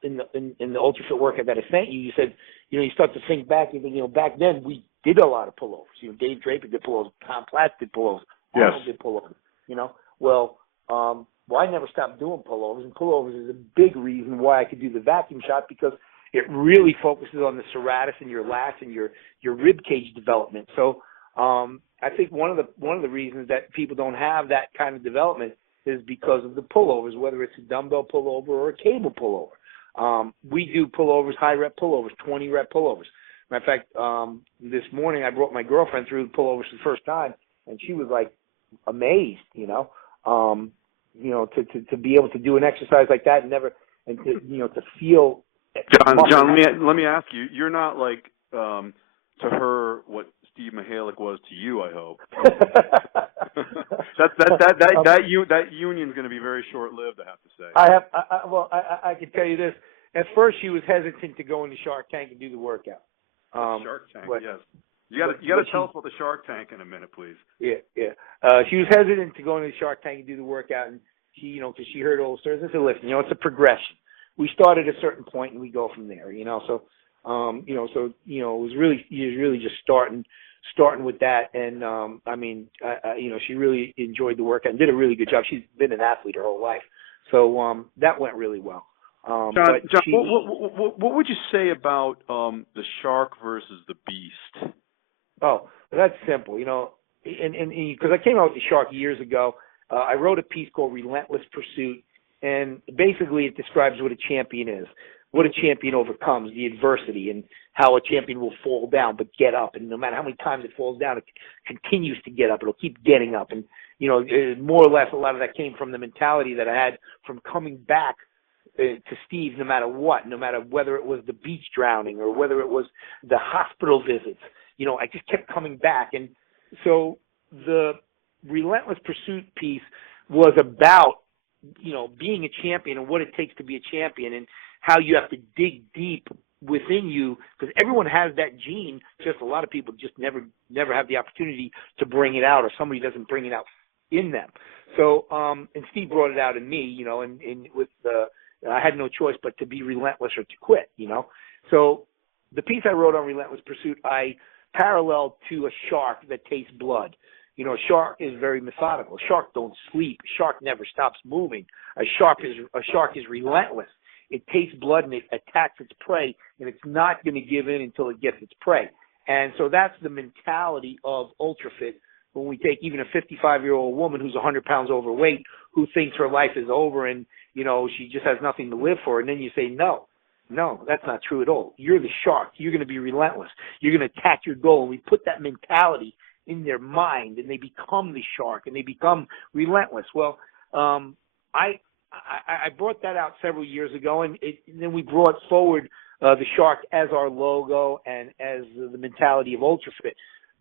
in the UltraFit workout that I sent you, you said you start to think back, you think back then we did a lot of pullovers. Dave Draper did pullovers, Tom Platz did pullovers, Arnold did pullovers. Well, I never stopped doing pullovers, and pullovers is a big reason why I could do the vacuum shot, because it really focuses on the serratus and your lats and your rib cage development. So I think one of the reasons that people don't have that kind of development is because of the pullovers, whether it's a dumbbell pullover or a cable pullover. We do pullovers, high rep pullovers, 20 rep pullovers. Matter of fact, this morning I brought my girlfriend through the pullovers for the first time, and she was like amazed, to be able to do an exercise like that and to feel. John, let me ask you. You're not like to her what Steve Mihalik was to you, I hope. that union's going to be very short-lived, I have to say. I can tell you this. At first, she was hesitant to go into Shark Tank and do the workout. Shark Tank, yes. You got to tell us about the Shark Tank in a minute, please. Yeah. She was hesitant to go into the Shark Tank and do the workout, and she, because she heard all the stories. I said, listen, it's a progression. We start at a certain point and we go from there. So, it was really just starting with that, and she really enjoyed the workout and did a really good job. She's been an athlete her whole life, so that went really well. John, what would you say about the shark versus the beast? Oh, that's simple, and because I came out with the shark years ago, I wrote a piece called Relentless Pursuit, and basically it describes what a champion is, what a champion overcomes, the adversity, and how a champion will fall down but get up, and no matter how many times it falls down, it continues to get up. It'll keep getting up, and more or less a lot of that came from the mentality that I had from coming back to Steve, no matter what, no matter whether it was the beach drowning or whether it was the hospital visits. I just kept coming back. And so the Relentless Pursuit piece was about, being a champion and what it takes to be a champion and how you have to dig deep within you, because everyone has that gene, just a lot of people just never have the opportunity to bring it out, or somebody doesn't bring it out in them. So, and Steve brought it out in me, and with I had no choice but to be relentless or to quit, So the piece I wrote on Relentless Pursuit, I paralleled to a shark that tastes blood. A shark is very methodical. A shark don't sleep. A shark never stops moving. A shark is relentless. It tastes blood and it attacks its prey, and it's not going to give in until it gets its prey. And so that's the mentality of UltraFit. When we take even a 55-year-old woman who's 100 pounds overweight, who thinks her life is over and, she just has nothing to live for, and then you say, no, that's not true at all. You're the shark. You're going to be relentless. You're going to attack your goal. And we put that mentality in their mind, and they become the shark, and they become relentless. Well, I brought that out several years ago, and then we brought forward the shark as our logo and as the mentality of UltraFit.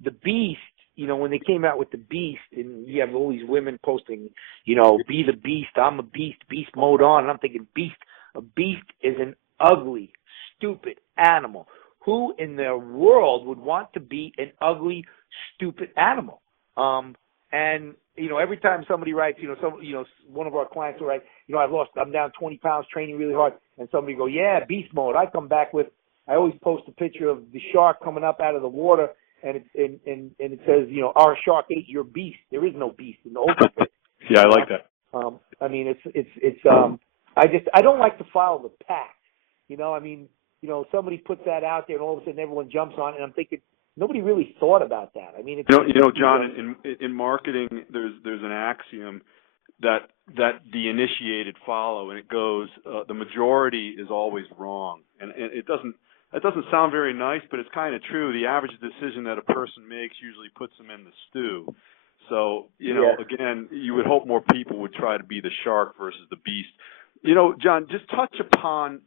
The beast, when they came out with the beast, and you have all these women posting, be the beast, I'm a beast mode on, and I'm thinking a beast is an ugly, stupid animal. Who in the world would want to be an ugly, stupid animal? And every time somebody writes, one of our clients will write, I'm down 20 pounds training really hard, and somebody go, yeah, beast mode. I come back with, I always post a picture of the shark coming up out of the water, and it says, our shark ate your beast. There is no beast in the UltraFit. Yeah, I like that. I don't like to follow the pack. Somebody puts that out there, and all of a sudden everyone jumps on it, and I'm thinking, nobody really thought about that. John, in marketing, there's an axiom that the initiated follow, and it goes, the majority is always wrong, and it doesn't sound very nice, but it's kind of true. The average decision that a person makes usually puts them in the stew. So again, you would hope more people would try to be the shark versus the beast. John, just touch upon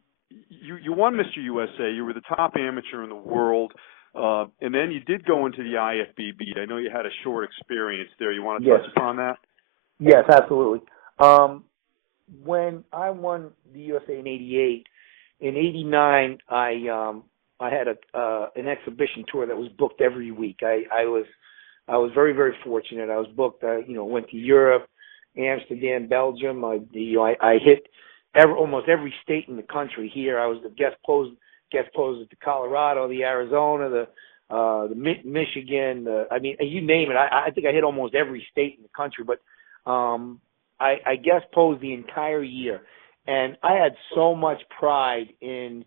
you won Mr. USA. You were the top amateur in the world. And then you did go into the IFBB. I know you had a short experience there. You want to touch upon that? Yes, absolutely. When I won the USA in '88, in '89, I had an exhibition tour that was booked every week. I was very, very fortunate. I was booked. Went to Europe, Amsterdam, Belgium. I hit almost every state in the country. Here, I was the guest pose at the Colorado, the Arizona, the Michigan. You name it. I think I hit almost every state in the country. But I guest posed the entire year, and I had so much pride in,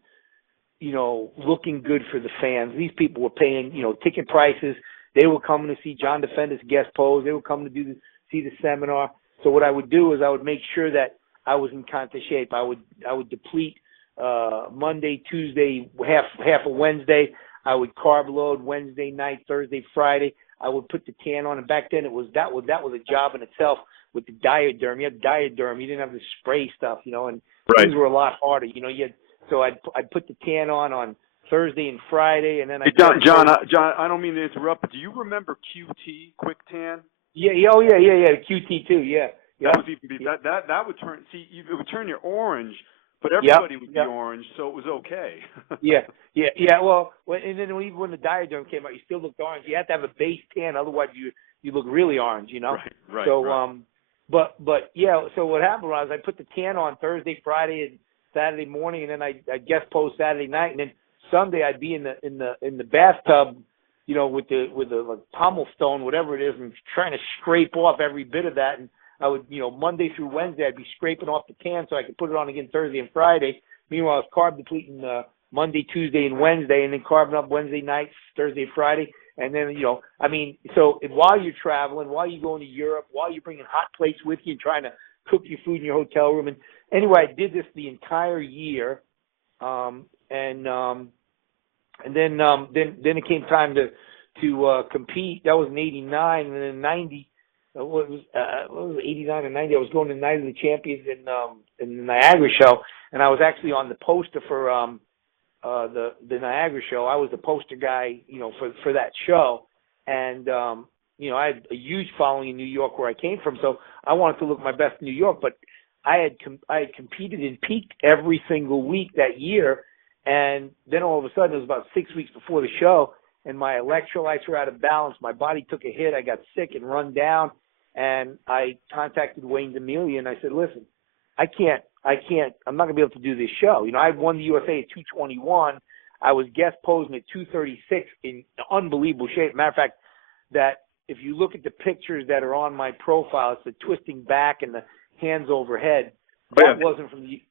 looking good for the fans. These people were paying, ticket prices. They were coming to see John Defendis guest pose. They were coming to see the seminar. So what I would do is I would make sure that I was in contest shape. I would deplete Monday, Tuesday, half of Wednesday. I would carb load Wednesday night, Thursday, Friday. I would put the tan on, and back then that was a job in itself with the diaderm. You had diaderm. You didn't have the spray stuff, and things were a lot harder. So I'd put the tan on Thursday and Friday, and then John, I don't mean to interrupt, but do you remember QT, Quick Tan? Yeah, QT too, yeah. That was even that would turn. See, it would turn your orange, But everybody would be orange, so it was okay. yeah. Well, and then even when the Diaderm came out, you still looked orange. You had to have a base tan, otherwise you look really orange, you know. Right. So right. but yeah. So what happened was I put the tan on Thursday, Friday, and Saturday morning, and then I guest post Saturday night, and then Sunday I'd be in the bathtub, you know, with the like, pommel stone, whatever it is, and trying to scrape off every bit of that. And I would, you know, Monday through Wednesday I'd be scraping off the tan so I could put it on again Thursday and Friday. Meanwhile, I was carb depleting Monday, Tuesday, and Wednesday, and then carbing up Wednesday nights, Thursday, Friday. And then, you know, I mean, so while you're traveling, while you're going to Europe, while you're bringing hot plates with you and trying to cook your food in your hotel room. And anyway, I did this the entire year. And then it came time to compete. That was in 89, and then in 90, what was 89 and 90? I was going to Night of the Champions in the Niagara show, and I was actually on the poster for the Niagara show. I was the poster guy, you know, for that show, and you know, I had a huge following in New York where I came from, so I wanted to look my best in New York. But I had competed and peaked every single week that year, and then all of a sudden it was about 6 weeks before the show, and my electrolytes were out of balance. My body took a hit. I got sick and run down, and I contacted Wayne DeMilia, and I said, listen, I'm not going to be able to do this show. You know, I won the USA at 221. I was guest posing at 236 in unbelievable shape. Matter of fact, that if you look at the pictures that are on my profile, it's the twisting back and the hands overhead. That wasn't from the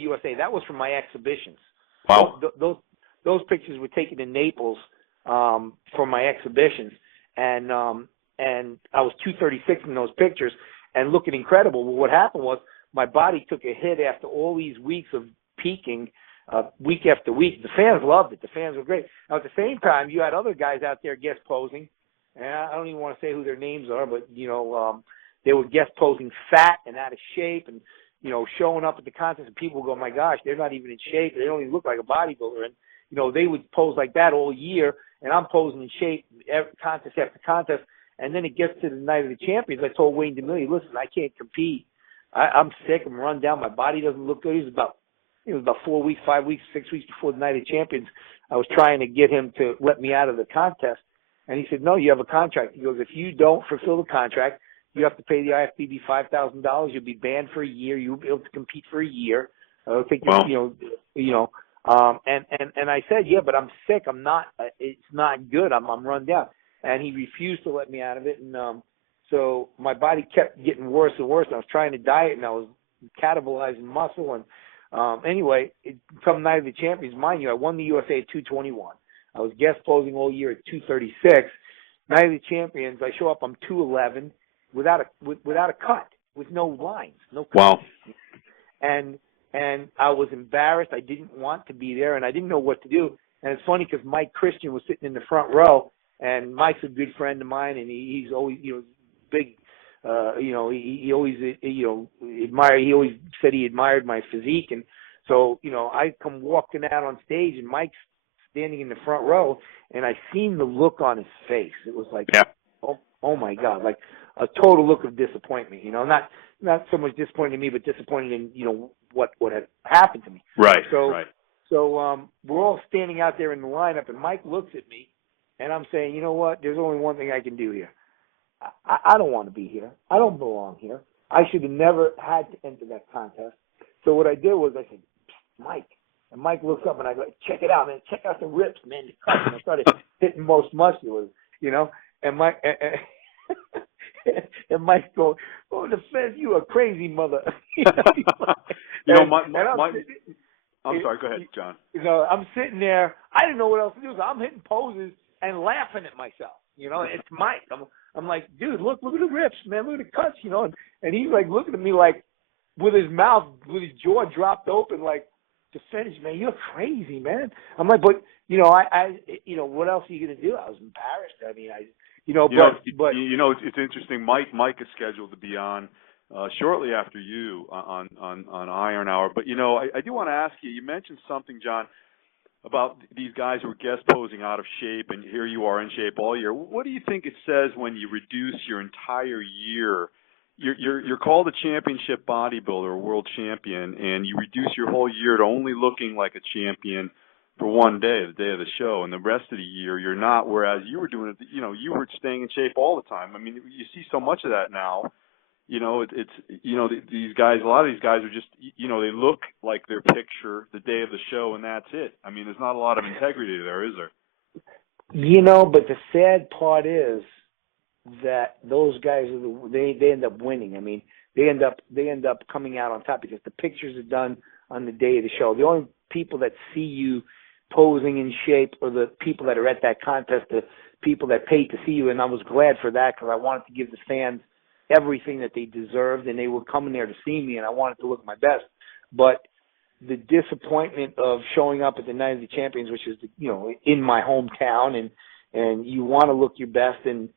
USA. That was from my exhibitions. Wow. Those pictures were taken in Naples for my exhibitions, and I was 236 in those pictures and looking incredible. Well, what happened was my body took a hit after all these weeks of peaking, week after week. The fans loved it. The fans were great. Now, at the same time, you had other guys out there guest posing, and I don't even want to say who their names are, but, you know, they were guest posing fat and out of shape and, you know, showing up at the contest, and people would go, my gosh, they're not even in shape. They don't even look like a bodybuilder. And, you know, they would pose like that all year, and I'm posing in shape contest after contest. And then it gets to the Night of the Champions. I told Wayne DeMilia, listen, I can't compete. I'm sick. I'm run down. My body doesn't look good. It was about 4 weeks, 5 weeks, 6 weeks before the Night of the Champions. I was trying to get him to let me out of the contest. And he said, no, you have a contract. He goes, if you don't fulfill the contract, you have to pay the IFBB $5,000. You'll be banned for a year. You'll be able to compete for a year. I don't think and I said, yeah, but I'm sick. I'm not. It's not good. I'm run down. And he refused to let me out of it. And so my body kept getting worse and worse. I was trying to diet, and I was catabolizing muscle. And anyway, come Night of the Champions, mind you, I won the USA at 221. I was guest posing all year at 236. Night of the Champions, I show up, I'm 211 without a cut, with no lines, no cuts. Wow. And I was embarrassed. I didn't want to be there, and I didn't know what to do. And it's funny because Mike Christian was sitting in the front row, and Mike's a good friend of mine, and he's always, you know, big. He always, he always said he admired my physique, and so, you know, I come walking out on stage, and Mike's standing in the front row, and I seen the look on his face. It was like, oh my God, like a total look of disappointment. You know, not so much disappointed in me, but disappointed in, you know, what had happened to me. Right. So we're all standing out there in the lineup, and Mike looks at me, and I'm saying, you know what? There's only one thing I can do here. I don't want to be here. I don't belong here. I should have never had to enter that contest. So what I did was I said, Mike. And Mike looks up, and I go, check it out, man. Check out the rips, man. The cuts. And I started hitting most musculars, you know. And Mike and Mike goes, oh, Defense, you a crazy mother. I'm sorry. Go ahead, John. You know, I'm sitting there. I didn't know what else to do. So I'm hitting poses and laughing at myself. You know, it's Mike. I'm like, dude, look at the rips, man. Look at the cuts, you know. And he's like looking at me like with his jaw dropped open, like, Defendis, man, you're crazy, man. I'm like, but you know, I what else are you gonna do? I was embarrassed. I mean, it's interesting. Mike is scheduled to be on shortly after you on Iron Hour. But you know, I do want to ask you. You mentioned something, John, about these guys who are guest posing out of shape, and here you are in shape all year. What do you think it says when you reduce your entire year you're called a championship bodybuilder, a world champion, and you reduce your whole year to only looking like a champion for one day, the day of the show, and the rest of the year you're not. Whereas you were doing it, you were staying in shape all the time. I mean, you see so much of that now. These guys, a lot of these guys are just, they look like their picture the day of the show, and that's it. I mean, there's not a lot of integrity there, is there? But the sad part is that those guys they end up winning. I mean, they end up coming out on top because the pictures are done on the day of the show. The only people that see you posing in shape are the people that are at that contest, the people that paid to see you. And I was glad for that because I wanted to give the fans everything that they deserved, and they were coming there to see me, and I wanted to look my best. But the disappointment of showing up at the Night of the Champions, which is in my hometown, and you want to look your best, and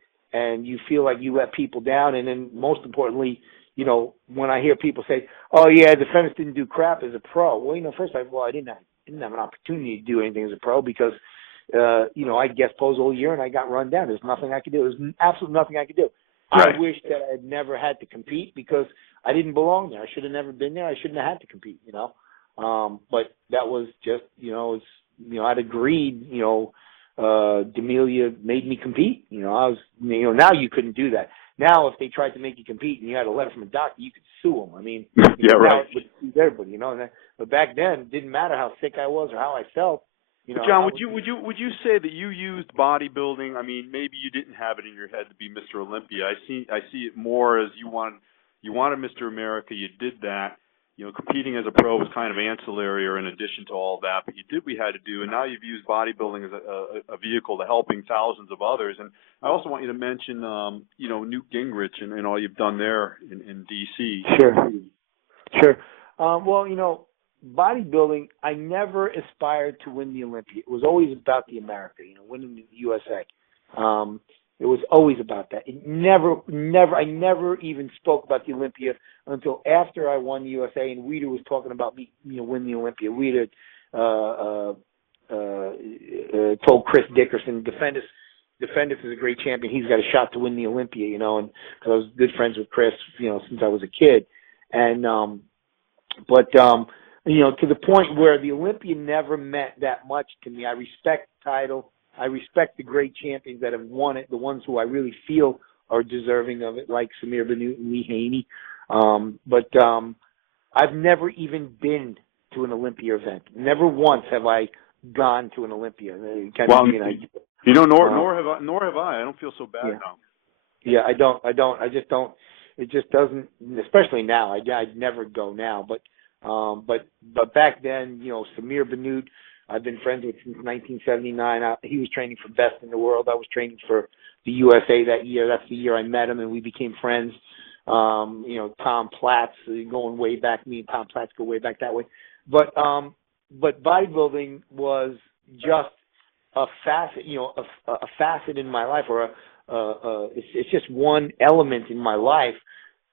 you feel like you let people down, and then most importantly, when I hear people say, "Oh yeah, Defendis didn't do crap as a pro," well, first I didn't have an opportunity to do anything as a pro because I guest posed all year and I got run down. There's nothing I could do. There's absolutely nothing I could do. Right. I wish that I had never had to compete because I didn't belong there. I should have never been there. I shouldn't have had to compete, But that was just, I'd agreed, D'Amelia made me compete. I was, now you couldn't do that. Now, if they tried to make you compete and you had a letter from a doctor, you could sue them. I mean, yeah, right. Now it would sue everybody, But back then, it didn't matter how sick I was or how I felt. John, would you say that you used bodybuilding? I mean, maybe you didn't have it in your head to be Mr. Olympia. I see it more as you wanted Mr. America. You did that. Competing as a pro was kind of ancillary or in addition to all that, but you did what you had to do, and now you've used bodybuilding as a vehicle to helping thousands of others. And I also want you to mention, Newt Gingrich and all you've done there in D.C. Sure. Bodybuilding, I never aspired to win the Olympia. It was always about the America, winning the USA. It was always about that. I never even spoke about the Olympia until after I won the USA, and Rita was talking about me, win the Olympia. Rita told Chris Dickerson, Defendis is a great champion. He's got a shot to win the Olympia, and because I was good friends with Chris, since I was a kid, and to the point where the Olympia never meant that much to me. I respect the title. I respect the great champions that have won it, the ones who I really feel are deserving of it, like Samir Bannout and Lee Haney. But I've never even been to an Olympia event. Never once have I gone to an Olympia. Nor have I. I don't feel so bad now. Yeah, I don't. I just don't. It just doesn't. Especially now, I'd never go now. But back then, Samir Bannout, I've been friends with since 1979. He was training for Best in the World. I was training for the USA that year. That's the year I met him, and we became friends. Tom Platz, going way back. Me and Tom Platz go way back that way. But bodybuilding was just a facet, a facet in my life, or it's just one element in my life.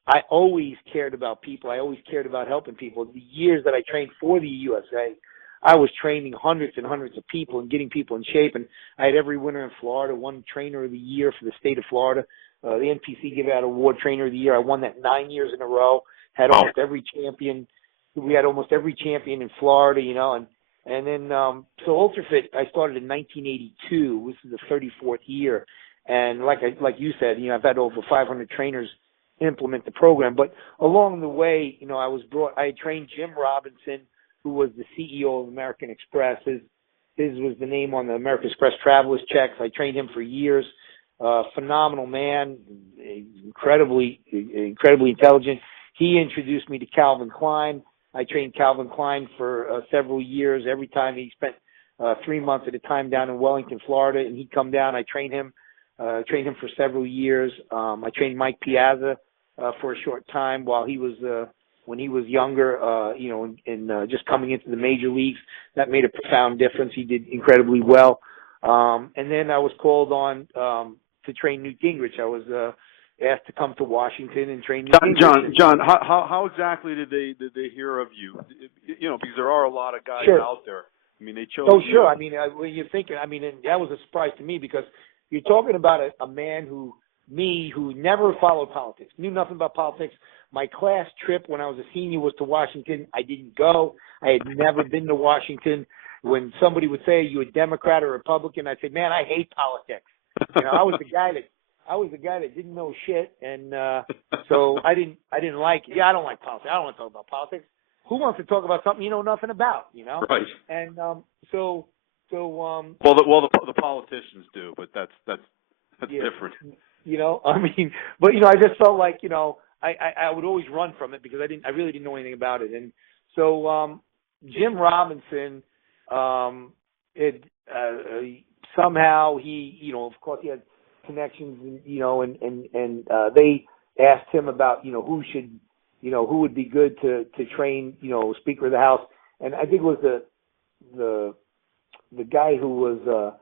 I always cared about people. I always cared about helping people. The years that I trained for the USA, I was training hundreds and hundreds of people and getting people in shape. And I had every winter in Florida, won Trainer of the Year for the state of Florida. The NPC gave out Award Trainer of the Year. I won that 9 years in a row. Had almost every champion. We had almost every champion in Florida, And then, so UltraFit, I started in 1982. This is the 34th year. And like you said, I've had over 500 trainers implement the program. But along the way, I trained Jim Robinson, who was the CEO of American Express. His was the name on the American Express traveler's checks. I trained him for years. Phenomenal man, incredibly intelligent. He introduced me to Calvin Klein. I trained Calvin Klein for several years. Every time he spent 3 months at a time down in Wellington, Florida, and he'd come down. I trained him for several years. I trained Mike Piazza for a short time while he was when he was younger, and just coming into the major leagues. That made a profound difference. He did incredibly well. And then I was called on to train Newt Gingrich. I was asked to come to Washington and train Newt Gingrich. John, how exactly did they hear of you? Because there are a lot of guys out there. I mean, they chose. Oh, sure. I mean, when you're thinking, and that was a surprise to me because you're talking about a man who me, who never followed politics, knew nothing about politics. My class trip when I was a senior was to Washington. I didn't go. I had never been to Washington. When somebody would say, "Are you a Democrat or Republican?" I'd say, "Man, I hate politics." I was the guy that didn't know shit, and so I didn't like it. Yeah, I don't like politics. I don't want to talk about politics. Who wants to talk about something you know nothing about? Right. And well, the politicians do, but that's different. But I just felt like I would always run from it because I really didn't know anything about it. And so Jim Robinson, somehow he, of course he had connections, and they asked him about who would be good to train Speaker of the House, and I think it was the guy who was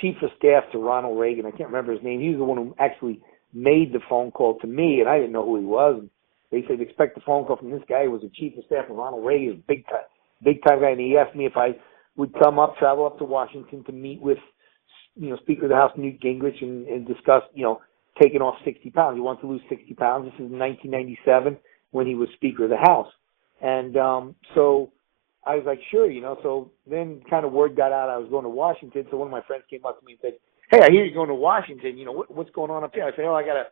Chief of Staff to Ronald Reagan. I can't remember his name. He was the one who actually made the phone call to me, and I didn't know who he was. And they said, expect a phone call from this guy who was the Chief of Staff of Ronald Reagan, big time guy. And he asked me if I would travel up to Washington to meet with, Speaker of the House Newt Gingrich and discuss, taking off 60 pounds. He wants to lose 60 pounds. This is in 1997 when he was Speaker of the House. And so I was like, sure, So then kind of word got out I was going to Washington. So one of my friends came up to me and said, "Hey, I hear you're going to Washington. What's going on up there?" I said, "Oh, I got to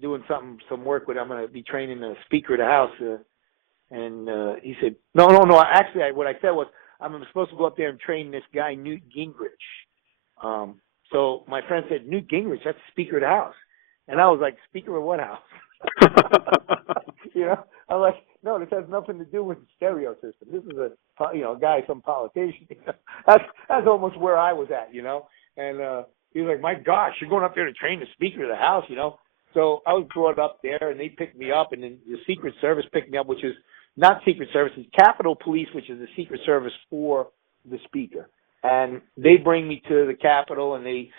doing some work with. I'm going to be training the Speaker of the House." And he said, "No. Actually, what I said was I'm supposed to go up there and train this guy Newt Gingrich." So my friend said, "Newt Gingrich, that's Speaker of the House," and I was like, "Speaker of what house?" I'm like, "No, this has nothing to do with the stereo system. This is a guy, some politician." That's almost where I was at, And he was like, "My gosh, you're going up there to train the Speaker of the House, So I was brought up there, and they picked me up, and then the Secret Service picked me up, which is not Secret Service, it's Capitol Police, which is the Secret Service for the Speaker. And they bring me to the Capitol, and they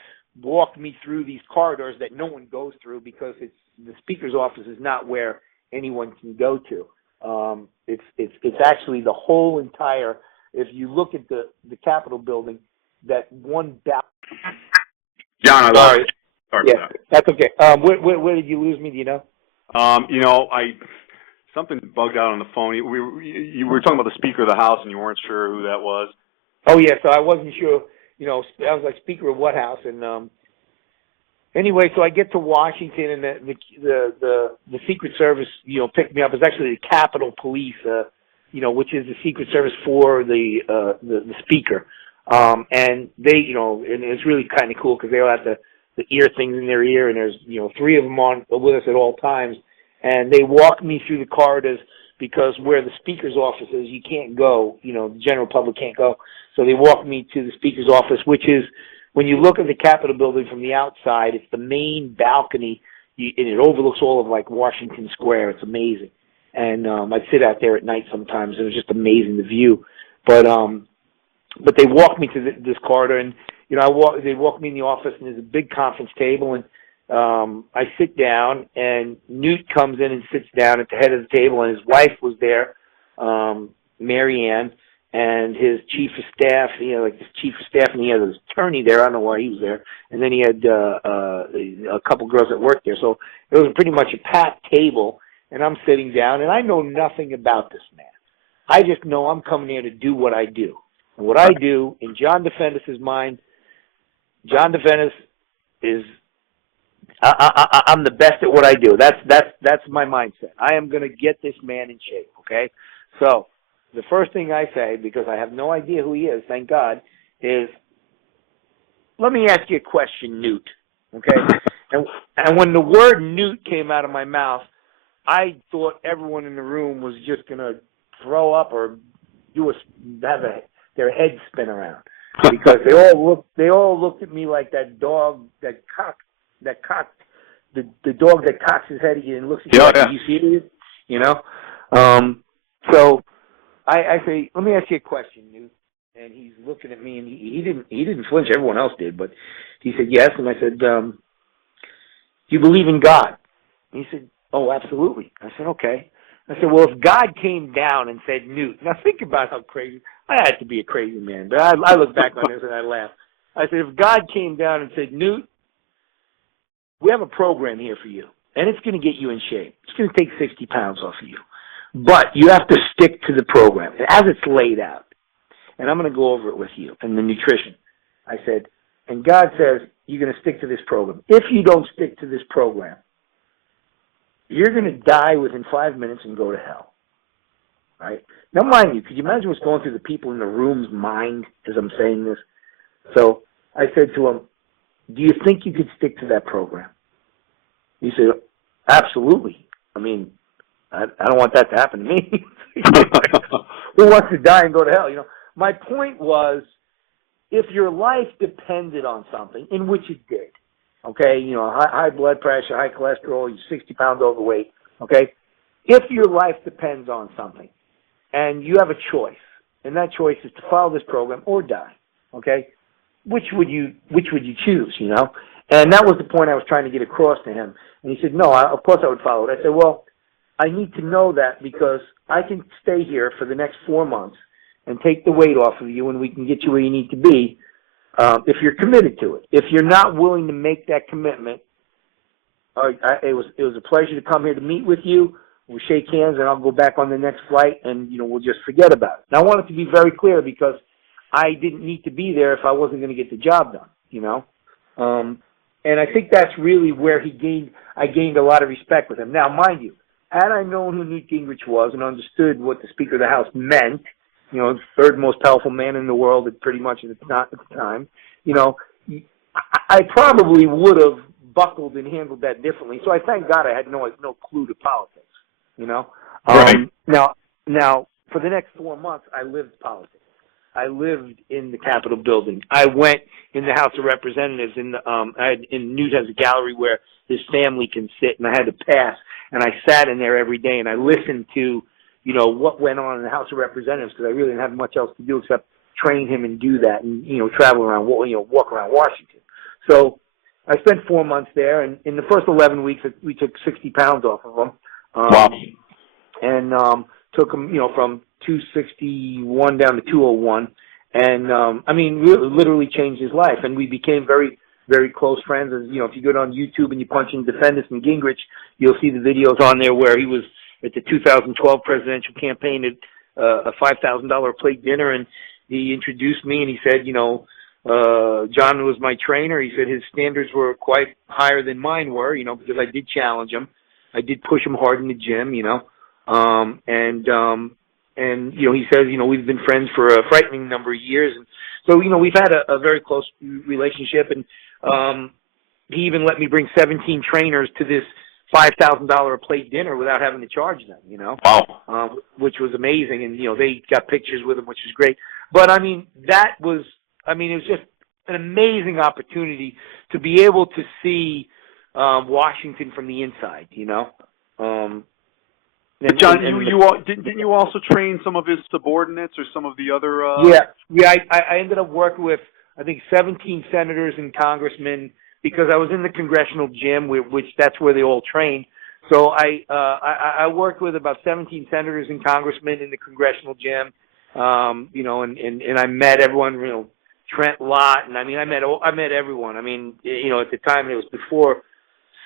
walk me through these corridors that no one goes through because the Speaker's office is not where anyone can go to. It's actually the whole entire. If you look at the Capitol building, that one balcony. John, I lost you. Sorry about that. That's okay. Where did you lose me? Do you know? Something bugged out on the phone. You were talking about the Speaker of the House, and you weren't sure who that was. Oh yeah, so I wasn't sure. I was like, Speaker of what house? And anyway, so I get to Washington, and the Secret Service, picked me up. It's actually the Capitol Police, which is the Secret Service for the Speaker. And they, and it's really kind of cool because they all have the ear things in their ear, and there's, 3 of them with us at all times. And they walk me through the corridors because where the Speaker's office is, you can't go, the general public can't go. So they walk me to the Speaker's office, which is, when you look at the Capitol building from the outside, it's the main balcony, and it overlooks all of like Washington Square. It's amazing. And I'd sit out there at night sometimes, and it was just amazing, the view. But they walk me to this corridor, and they walk me in the office, and there's a big conference table, and I sit down, and Newt comes in and sits down at the head of the table, and his wife was there, Mary Ann, and his chief of staff, this chief of staff, and he had his attorney there. I don't know why he was there. And then he had a couple girls that worked there. So it was pretty much a packed table, and I'm sitting down, and I know nothing about this man. I just know I'm coming here to do what I do. And what I do, in John Defendis' mind, John Defendis is, I'm the best at what I do. That's my mindset. I am going to get this man in shape, okay? So the first thing I say, because I have no idea who he is, thank God, is, let me ask you a question, Newt, okay? And when the word Newt came out of my mouth, I thought everyone in the room was just going to throw up or have their head spin around, because they all looked at me like that dog the dog that cocks his head again and looks at you like, "Are you serious?" So I say, let me ask you a question, Newt. And he's looking at me, and he didn't flinch. Everyone else did, but he said yes. And I said, "Do you believe in God?" And he said, "Oh, absolutely." I said, "Okay." I said, "Well, if God came down and said, Newt," now think about how crazy. I had to be a crazy man, but I look back on this and I laugh. I said, "If God came down and said, Newt, we have a program here for you, and it's going to get you in shape. It's going to take 60 pounds off of you. But you have to stick to the program as it's laid out. And I'm going to go over it with you and the nutrition. I said, and God says you're going to stick to this program. If you don't stick to this program, you're going to die within 5 minutes and go to hell. Right? Now, mind you, could you imagine what's going through the people in the room's mind as I'm saying this? So I said to him, do you think you could stick to that program? He said, absolutely. I mean, I don't want that to happen to me. Who wants to die and go to hell? You know, my point was, if your life depended on something, in which it did, okay, you know, high blood pressure, high cholesterol, you're 60 pounds overweight, okay, if your life depends on something, and you have a choice, and that choice is to follow this program or die, okay, which would you choose, you know? And that was the point I was trying to get across to him. And he said, no, of course I would follow it. I said, well, I need to know that because I can stay here for the next 4 months and take the weight off of you, and we can get you where you need to be if you're committed to it. If you're not willing to make that commitment, it was a pleasure to come here to meet with you. We'll shake hands, and I'll go back on the next flight, and, you know, we'll just forget about it. Now, I want it to be very clear because I didn't need to be there if I wasn't going to get the job done, you know. And I think that's really where I gained a lot of respect with him. Now, mind you, had I known who Newt Gingrich was and understood what the Speaker of the House meant, you know, the third most powerful man in the world, pretty much at the time, you know, I probably would have buckled and handled that differently. So I thank God I had no clue to politics, you know. Right. Now, for the next 4 months, I lived politics. I lived in the Capitol building. I went in the House of Representatives. Newt has a gallery where his family can sit, and I had to pass. And I sat in there every day, and I listened to, you know, what went on in the House of Representatives because I really didn't have much else to do except train him and do that, and, you know, travel around, you know, walk around Washington. So I spent 4 months there, and in the first 11 weeks, we took 60 pounds off of him. Wow. And took him, you know, from 261 down to 201. And, I mean, literally changed his life. And we became very, very close friends. As, you know, if you go on YouTube and you punch in Defendis and Gingrich, you'll see the videos on there where he was at the 2012 presidential campaign at a $5,000 plate dinner. And he introduced me and he said, you know, John was my trainer. He said his standards were quite higher than mine were, you know, because I did challenge him. I did push him hard in the gym, you know. And, you know, he says, you know, we've been friends for a frightening number of years. And so, you know, we've had a very close relationship. And he even let me bring 17 trainers to this $5,000 a plate dinner without having to charge them, you know. Wow. Which was amazing. And, you know, they got pictures with him, which is great. But, I mean, it was just an amazing opportunity to be able to see Washington from the inside, you know. John, didn't you also train some of his subordinates or some of the other? Yeah. I ended up working with, I think, 17 senators and congressmen because I was in the congressional gym, which that's where they all trained. So I worked with about 17 senators and congressmen in the congressional gym, you know, and I met everyone, you know, Trent Lott, and I mean, I met everyone. I mean, you know, at the time it was before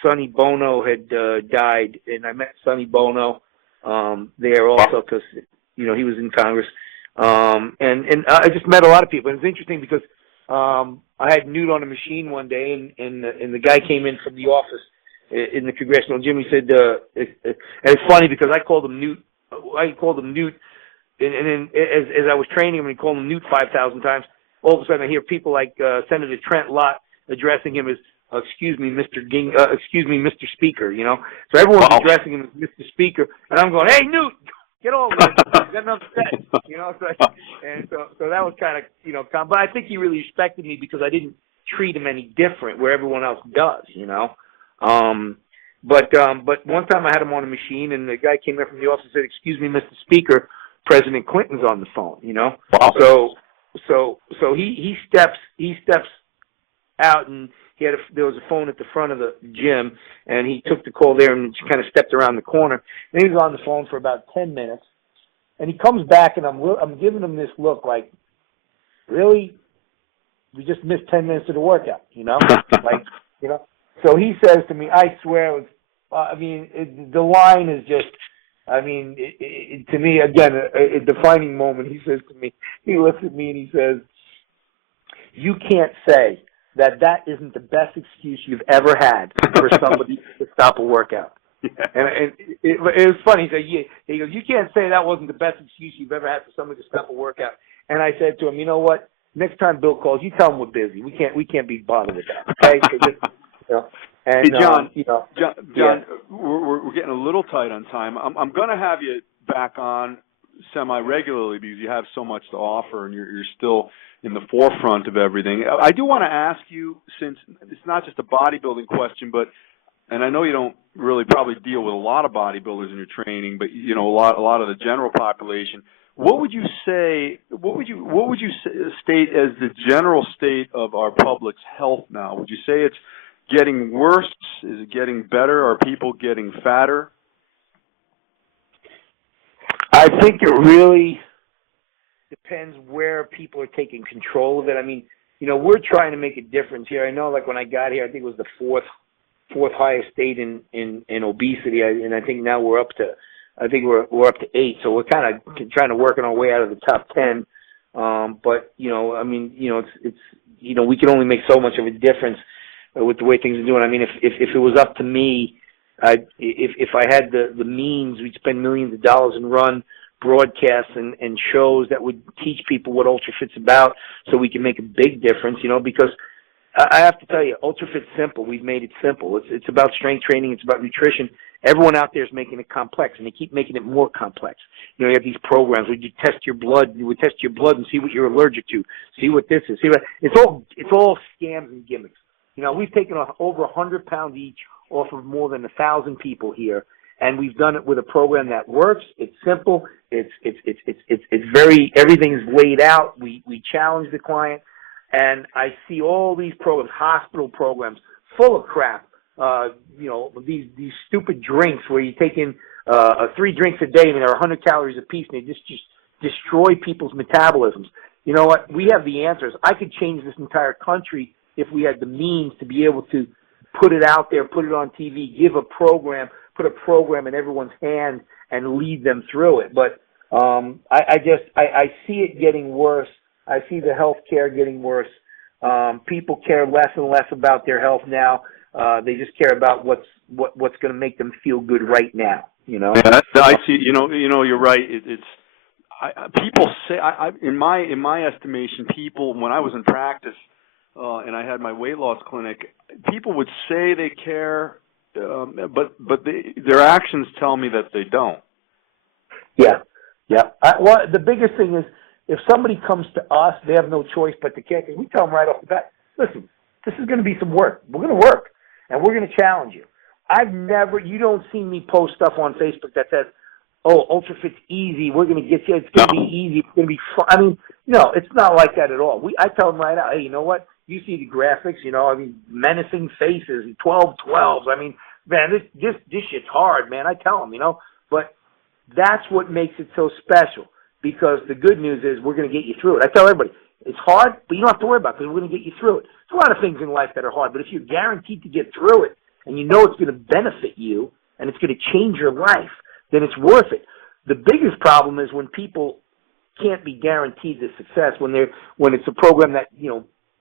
Sonny Bono had died, and I met Sonny Bono there also because, you know, he was in Congress. And I just met a lot of people. And it's interesting because I had Newt on a machine one day, and the guy came in from the office in the congressional gym. He said, and it's funny because I called him Newt. And then as I was training him and he called him Newt 5,000 times, all of a sudden I hear people like Senator Trent Lott addressing him as, excuse me, Mr. Speaker, you know. So everyone's addressing him as Mr. Speaker, and I'm going, hey, Newt, get over it. You got enough set, you know. So that was kind of, you know, but I think he really respected me because I didn't treat him any different where everyone else does, you know. But one time I had him on a machine, and the guy came in from the office and said, excuse me, Mr. Speaker, President Clinton's on the phone, you know. Wow. So he steps out, and there was a phone at the front of the gym, and he took the call there and kind of stepped around the corner. And he was on the phone for about 10 minutes, and he comes back, and I'm giving him this look like, really? We just missed 10 minutes of the workout, you know? Like, you know? So he says to me, I swear, the line is just, to me, again, a defining moment. He says to me, he looks at me and he says, you can't say that isn't the best excuse you've ever had for somebody to stop a workout. Yeah. And it was funny. He goes, you can't say that wasn't the best excuse you've ever had for somebody to stop a workout. And I said to him, you know what? Next time Bill calls, you tell him we're busy. We can't be bothered with that. Okay? And, hey, John, John, yeah. we're getting a little tight on time. I'm going to have you back on semi-regularly because you have so much to offer and you're still in the forefront of everything. I do want to ask you, since it's not just a bodybuilding question, and I know you don't really probably deal with a lot of bodybuilders in your training, but a lot of the general population. What would you say? What would you state as the general state of our public's health now? Would you say it's getting worse? Is it getting better? Are people getting fatter? I think it really depends where people are taking control of it. We're trying to make a difference here. I know, like when I got here, I think it was the fourth highest state in obesity, and I think now we're up to 8. So we're kind of trying to work our way out of the top 10. But it's we can only make so much of a difference with the way things are doing. If it was up to me, if I had the means, we'd spend millions of dollars and run broadcasts and shows that would teach people what UltraFit's about, so we can make a big difference. Because I have to tell you, UltraFit's simple. We've made it simple. It's about strength training. It's about nutrition. Everyone out there is making it complex, and they keep making it more complex. You have these programs where you test your blood. You would test your blood and see what you're allergic to. See what this is. It's all scams and gimmicks. We've taken over 100 pounds each off of more than 1,000 people here, and we've done it with a program that works. It's simple. It's very, everything's laid out. We challenge the client, and I see all these programs, hospital programs, full of crap. These stupid drinks where you take in 3 drinks a day and they're 100 calories a piece, and they just destroy people's metabolisms. You know what? We have the answers. I could change this entire country if we had the means to be able to put it out there, put it on TV, put a program in everyone's hand and lead them through it. But I see it getting worse. I see the health care getting worse. People care less and less about their health now. They just care about what's going to make them feel good right now. Yeah, I see. You're right. People say, in my estimation, people, when I was in practice and I had my weight loss clinic, people would say they care, but their actions tell me that they don't. Yeah. The biggest thing is, if somebody comes to us, they have no choice but to care. Because we tell them right off the bat, listen, this is going to be some work. We're going to work, and we're going to challenge you. You don't see me post stuff on Facebook that says, oh, UltraFit's easy. We're going to get you. It's going to be easy. It's going to be fun. No, it's not like that at all. I tell them right out, hey, you know what? You see the graphics, menacing faces, 12-12s. Man, this shit's hard, man. I tell them, but that's what makes it so special, because the good news is we're going to get you through it. I tell everybody, it's hard, but you don't have to worry about it because we're going to get you through it. There's a lot of things in life that are hard, but if you're guaranteed to get through it and you know it's going to benefit you and it's going to change your life, then it's worth it. The biggest problem is when people can't be guaranteed the success when it's a program that,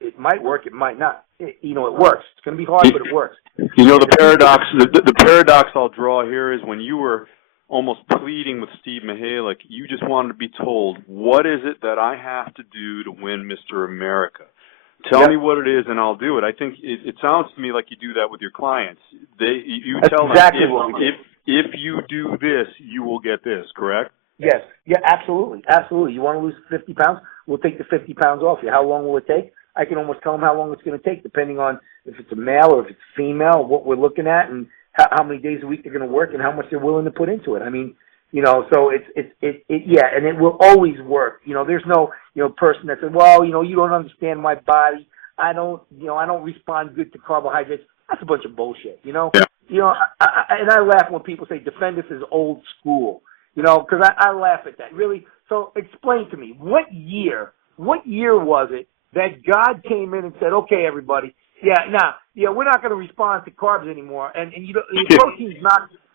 it might work, it might not. It works. It's going to be hard, but it works. The paradox, the paradox I'll draw here is when you were almost pleading with Steve Mihalich, you just wanted to be told, what is it that I have to do to win Mr. America? Tell me what it is, and I'll do it. I think it sounds to me like you do that with your clients. You tell exactly them, if you do this, you will get this, correct? Yes. Yeah, absolutely. Absolutely. You want to lose 50 pounds? We'll take the 50 pounds off you. How long will it take? I can almost tell them how long it's going to take, depending on if it's a male or if it's female, what we're looking at, and how many days a week they're going to work and how much they're willing to put into it. So and it will always work. There's no, person that says, well, you don't understand my body. I don't respond good to carbohydrates. That's a bunch of bullshit, Yeah. And I laugh when people say Defendis is old school, because I laugh at that. Really? So explain to me, what year was it that God came in and said, okay, everybody, we're not going to respond to carbs anymore, and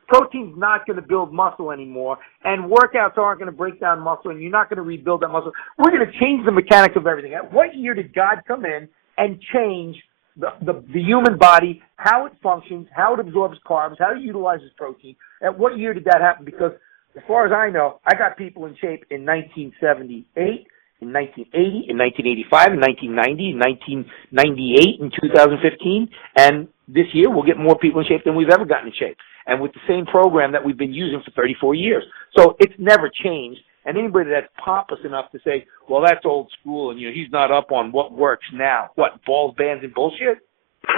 protein's not going to build muscle anymore, and workouts aren't going to break down muscle, and you're not going to rebuild that muscle. We're going to change the mechanics of everything. At what year did God come in and change the human body, how it functions, how it absorbs carbs, how it utilizes protein? At what year did that happen? Because as far as I know, I got people in shape in 1978, in 1980, in 1985, in 1990, in 1998, in 2015, and this year we'll get more people in shape than we've ever gotten in shape, and with the same program that we've been using for 34 years. So it's never changed, and anybody that's pompous enough to say, well, that's old school, and he's not up on what works now. What, balls, bands, and bullshit?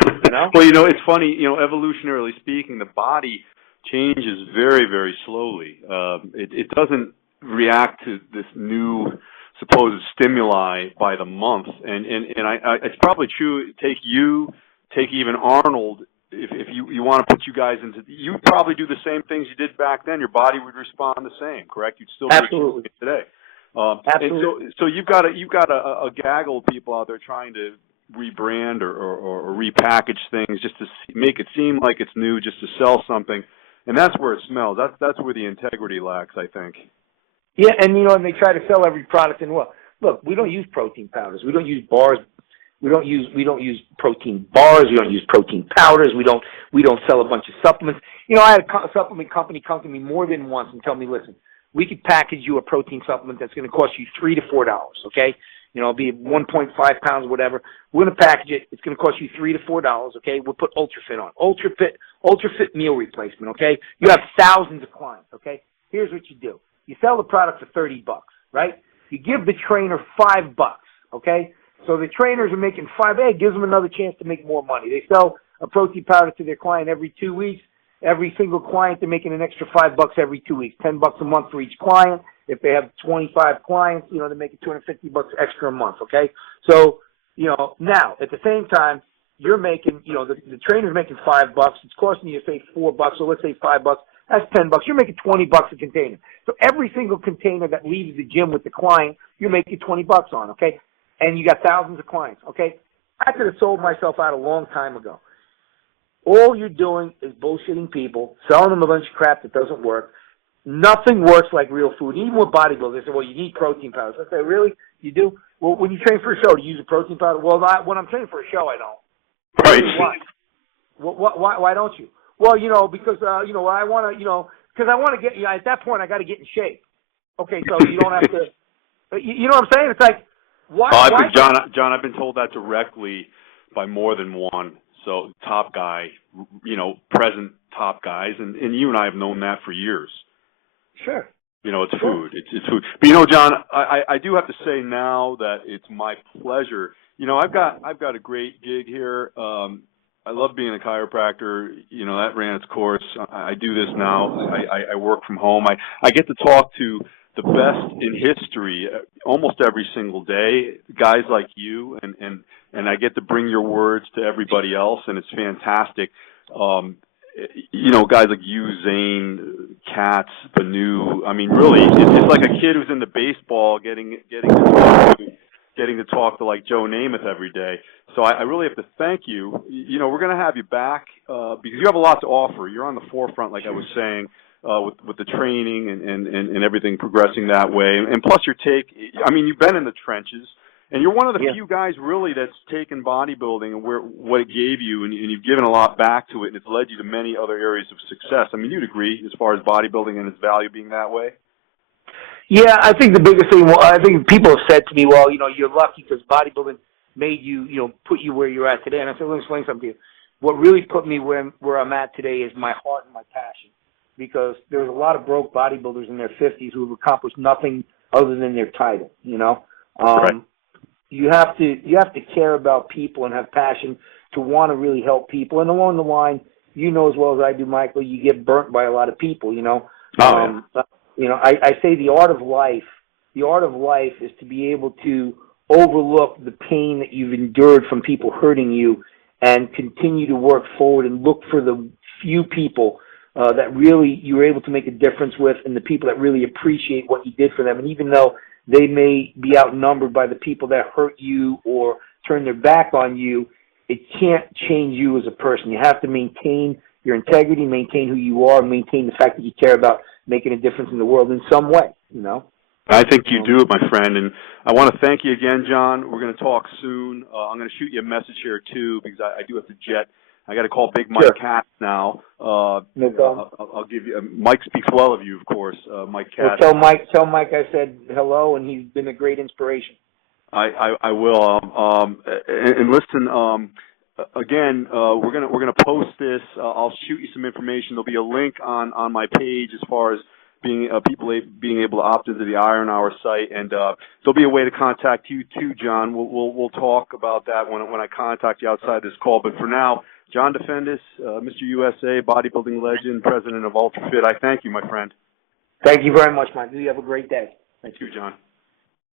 Well, it's funny, evolutionarily speaking, the body changes very, very slowly. It doesn't react to this new supposed stimuli by the month, and it's probably true. Take even Arnold. If you want to put you guys into, you'd probably do the same things you did back then. Your body would respond the same, correct? You'd still be doing it today. Absolutely. And so you've got a gaggle of people out there trying to rebrand or repackage things just to make it seem like it's new, just to sell something, and that's where it smells. That's where the integrity lacks, I think. Yeah, and and they try to sell every product in the world. Look, we don't use protein powders. We don't use bars. We don't use protein bars. We don't use protein powders. We don't sell a bunch of supplements. I had a supplement company come to me more than once and tell me, listen, we could package you a protein supplement that's going to cost you $3 to $4. Okay, it'll be 1.5 pounds, whatever. We're going to package it. It's going to cost you $3 to $4. Okay, we'll put UltraFit on. UltraFit meal replacement. Okay, you have thousands of clients. Okay, here's what you do. You sell the product for $30, right? You give the trainer $5, okay? So the trainers are making $5. It gives them another chance to make more money. They sell a protein powder to their client every 2 weeks. Every single client, they're making an extra $5 every 2 weeks, $10 a month for each client. If they have 25 clients, they're making $250 extra a month, okay? So, now at the same time, you're making, the trainer's making $5. It's costing you, say, $4. So let's say $5. That's $10. You're making $20 a container. So every single container that leaves the gym with the client, you're making $20 on, okay? And you got thousands of clients, okay? I could have sold myself out a long time ago. All you're doing is bullshitting people, selling them a bunch of crap that doesn't work. Nothing works like real food. Even with bodybuilders, they say, well, you need protein powders. I say, really? You do? Well, when you train for a show, do you use a protein powder? Well, when I'm training for a show, I don't. Right. Why don't you? Well, because I want to, because I want to get, at that point, I got to get in shape. Okay, so you don't have to, you know what I'm saying? It's like, why? John, I've been told that directly by more than one. So top guy, present top guys, and you and I have known that for years. Sure. It's food. It's food. But John, I do have to say now that it's my pleasure. I've got a great gig here. I love being a chiropractor. That ran its course. I do this now. I work from home. I get to talk to the best in history almost every single day, guys like you, and I get to bring your words to everybody else, and it's fantastic. Guys like you, Zane, Katz, Banu. I mean, really, it's like a kid who's into baseball getting to talk to like Joe Namath every day. So I really have to thank you. We're going to have you back because you have a lot to offer. You're on the forefront, like I was saying, with the training and everything progressing that way. And plus your take, you've been in the trenches, and you're one of the few guys really that's taken bodybuilding and what it gave you, and you've given a lot back to it, and it's led you to many other areas of success. You'd agree as far as bodybuilding and its value being that way? Yeah, I think the biggest thing, I think people have said to me, well, you're lucky because bodybuilding made you, put you where you're at today. And I said, let me explain something to you. What really put me where I'm at today is my heart and my passion, because there's a lot of broke bodybuilders in their 50s who have accomplished nothing other than their title, Right. You have to care about people and have passion to want to really help people. And along the line, as well as I do, Michael, you get burnt by a lot of people, I say the art of life is to be able to overlook the pain that you've endured from people hurting you and continue to work forward and look for the few people that really you were able to make a difference with, and the people that really appreciate what you did for them. And even though they may be outnumbered by the people that hurt you or turn their back on you, it can't change you as a person. You have to maintain your integrity, maintain who you are, maintain the fact that you care about making a difference in the world in some way, you know? I think you do it, my friend, and I want to thank you again, John. We're going to talk soon. I'm going to shoot you a message here, too, because I do have to jet. I got to call Big Mike Katz now. No problem. I'll give you. Mike speaks well of you, of course. Mike Katz. Well, tell Mike I said hello, and he's been a great inspiration. I will. And listen. Again, we're gonna post this. I'll shoot you some information. There'll be a link on my page as far as being people being able to opt into the Iron Hour site, and there'll be a way to contact you too, John. We'll talk about that when I contact you outside this call. But for now, John Defendis, Mr. USA, bodybuilding legend, president of UltraFit. I thank you, my friend. Thank you very much, Mike. You have a great day. Thank you, John.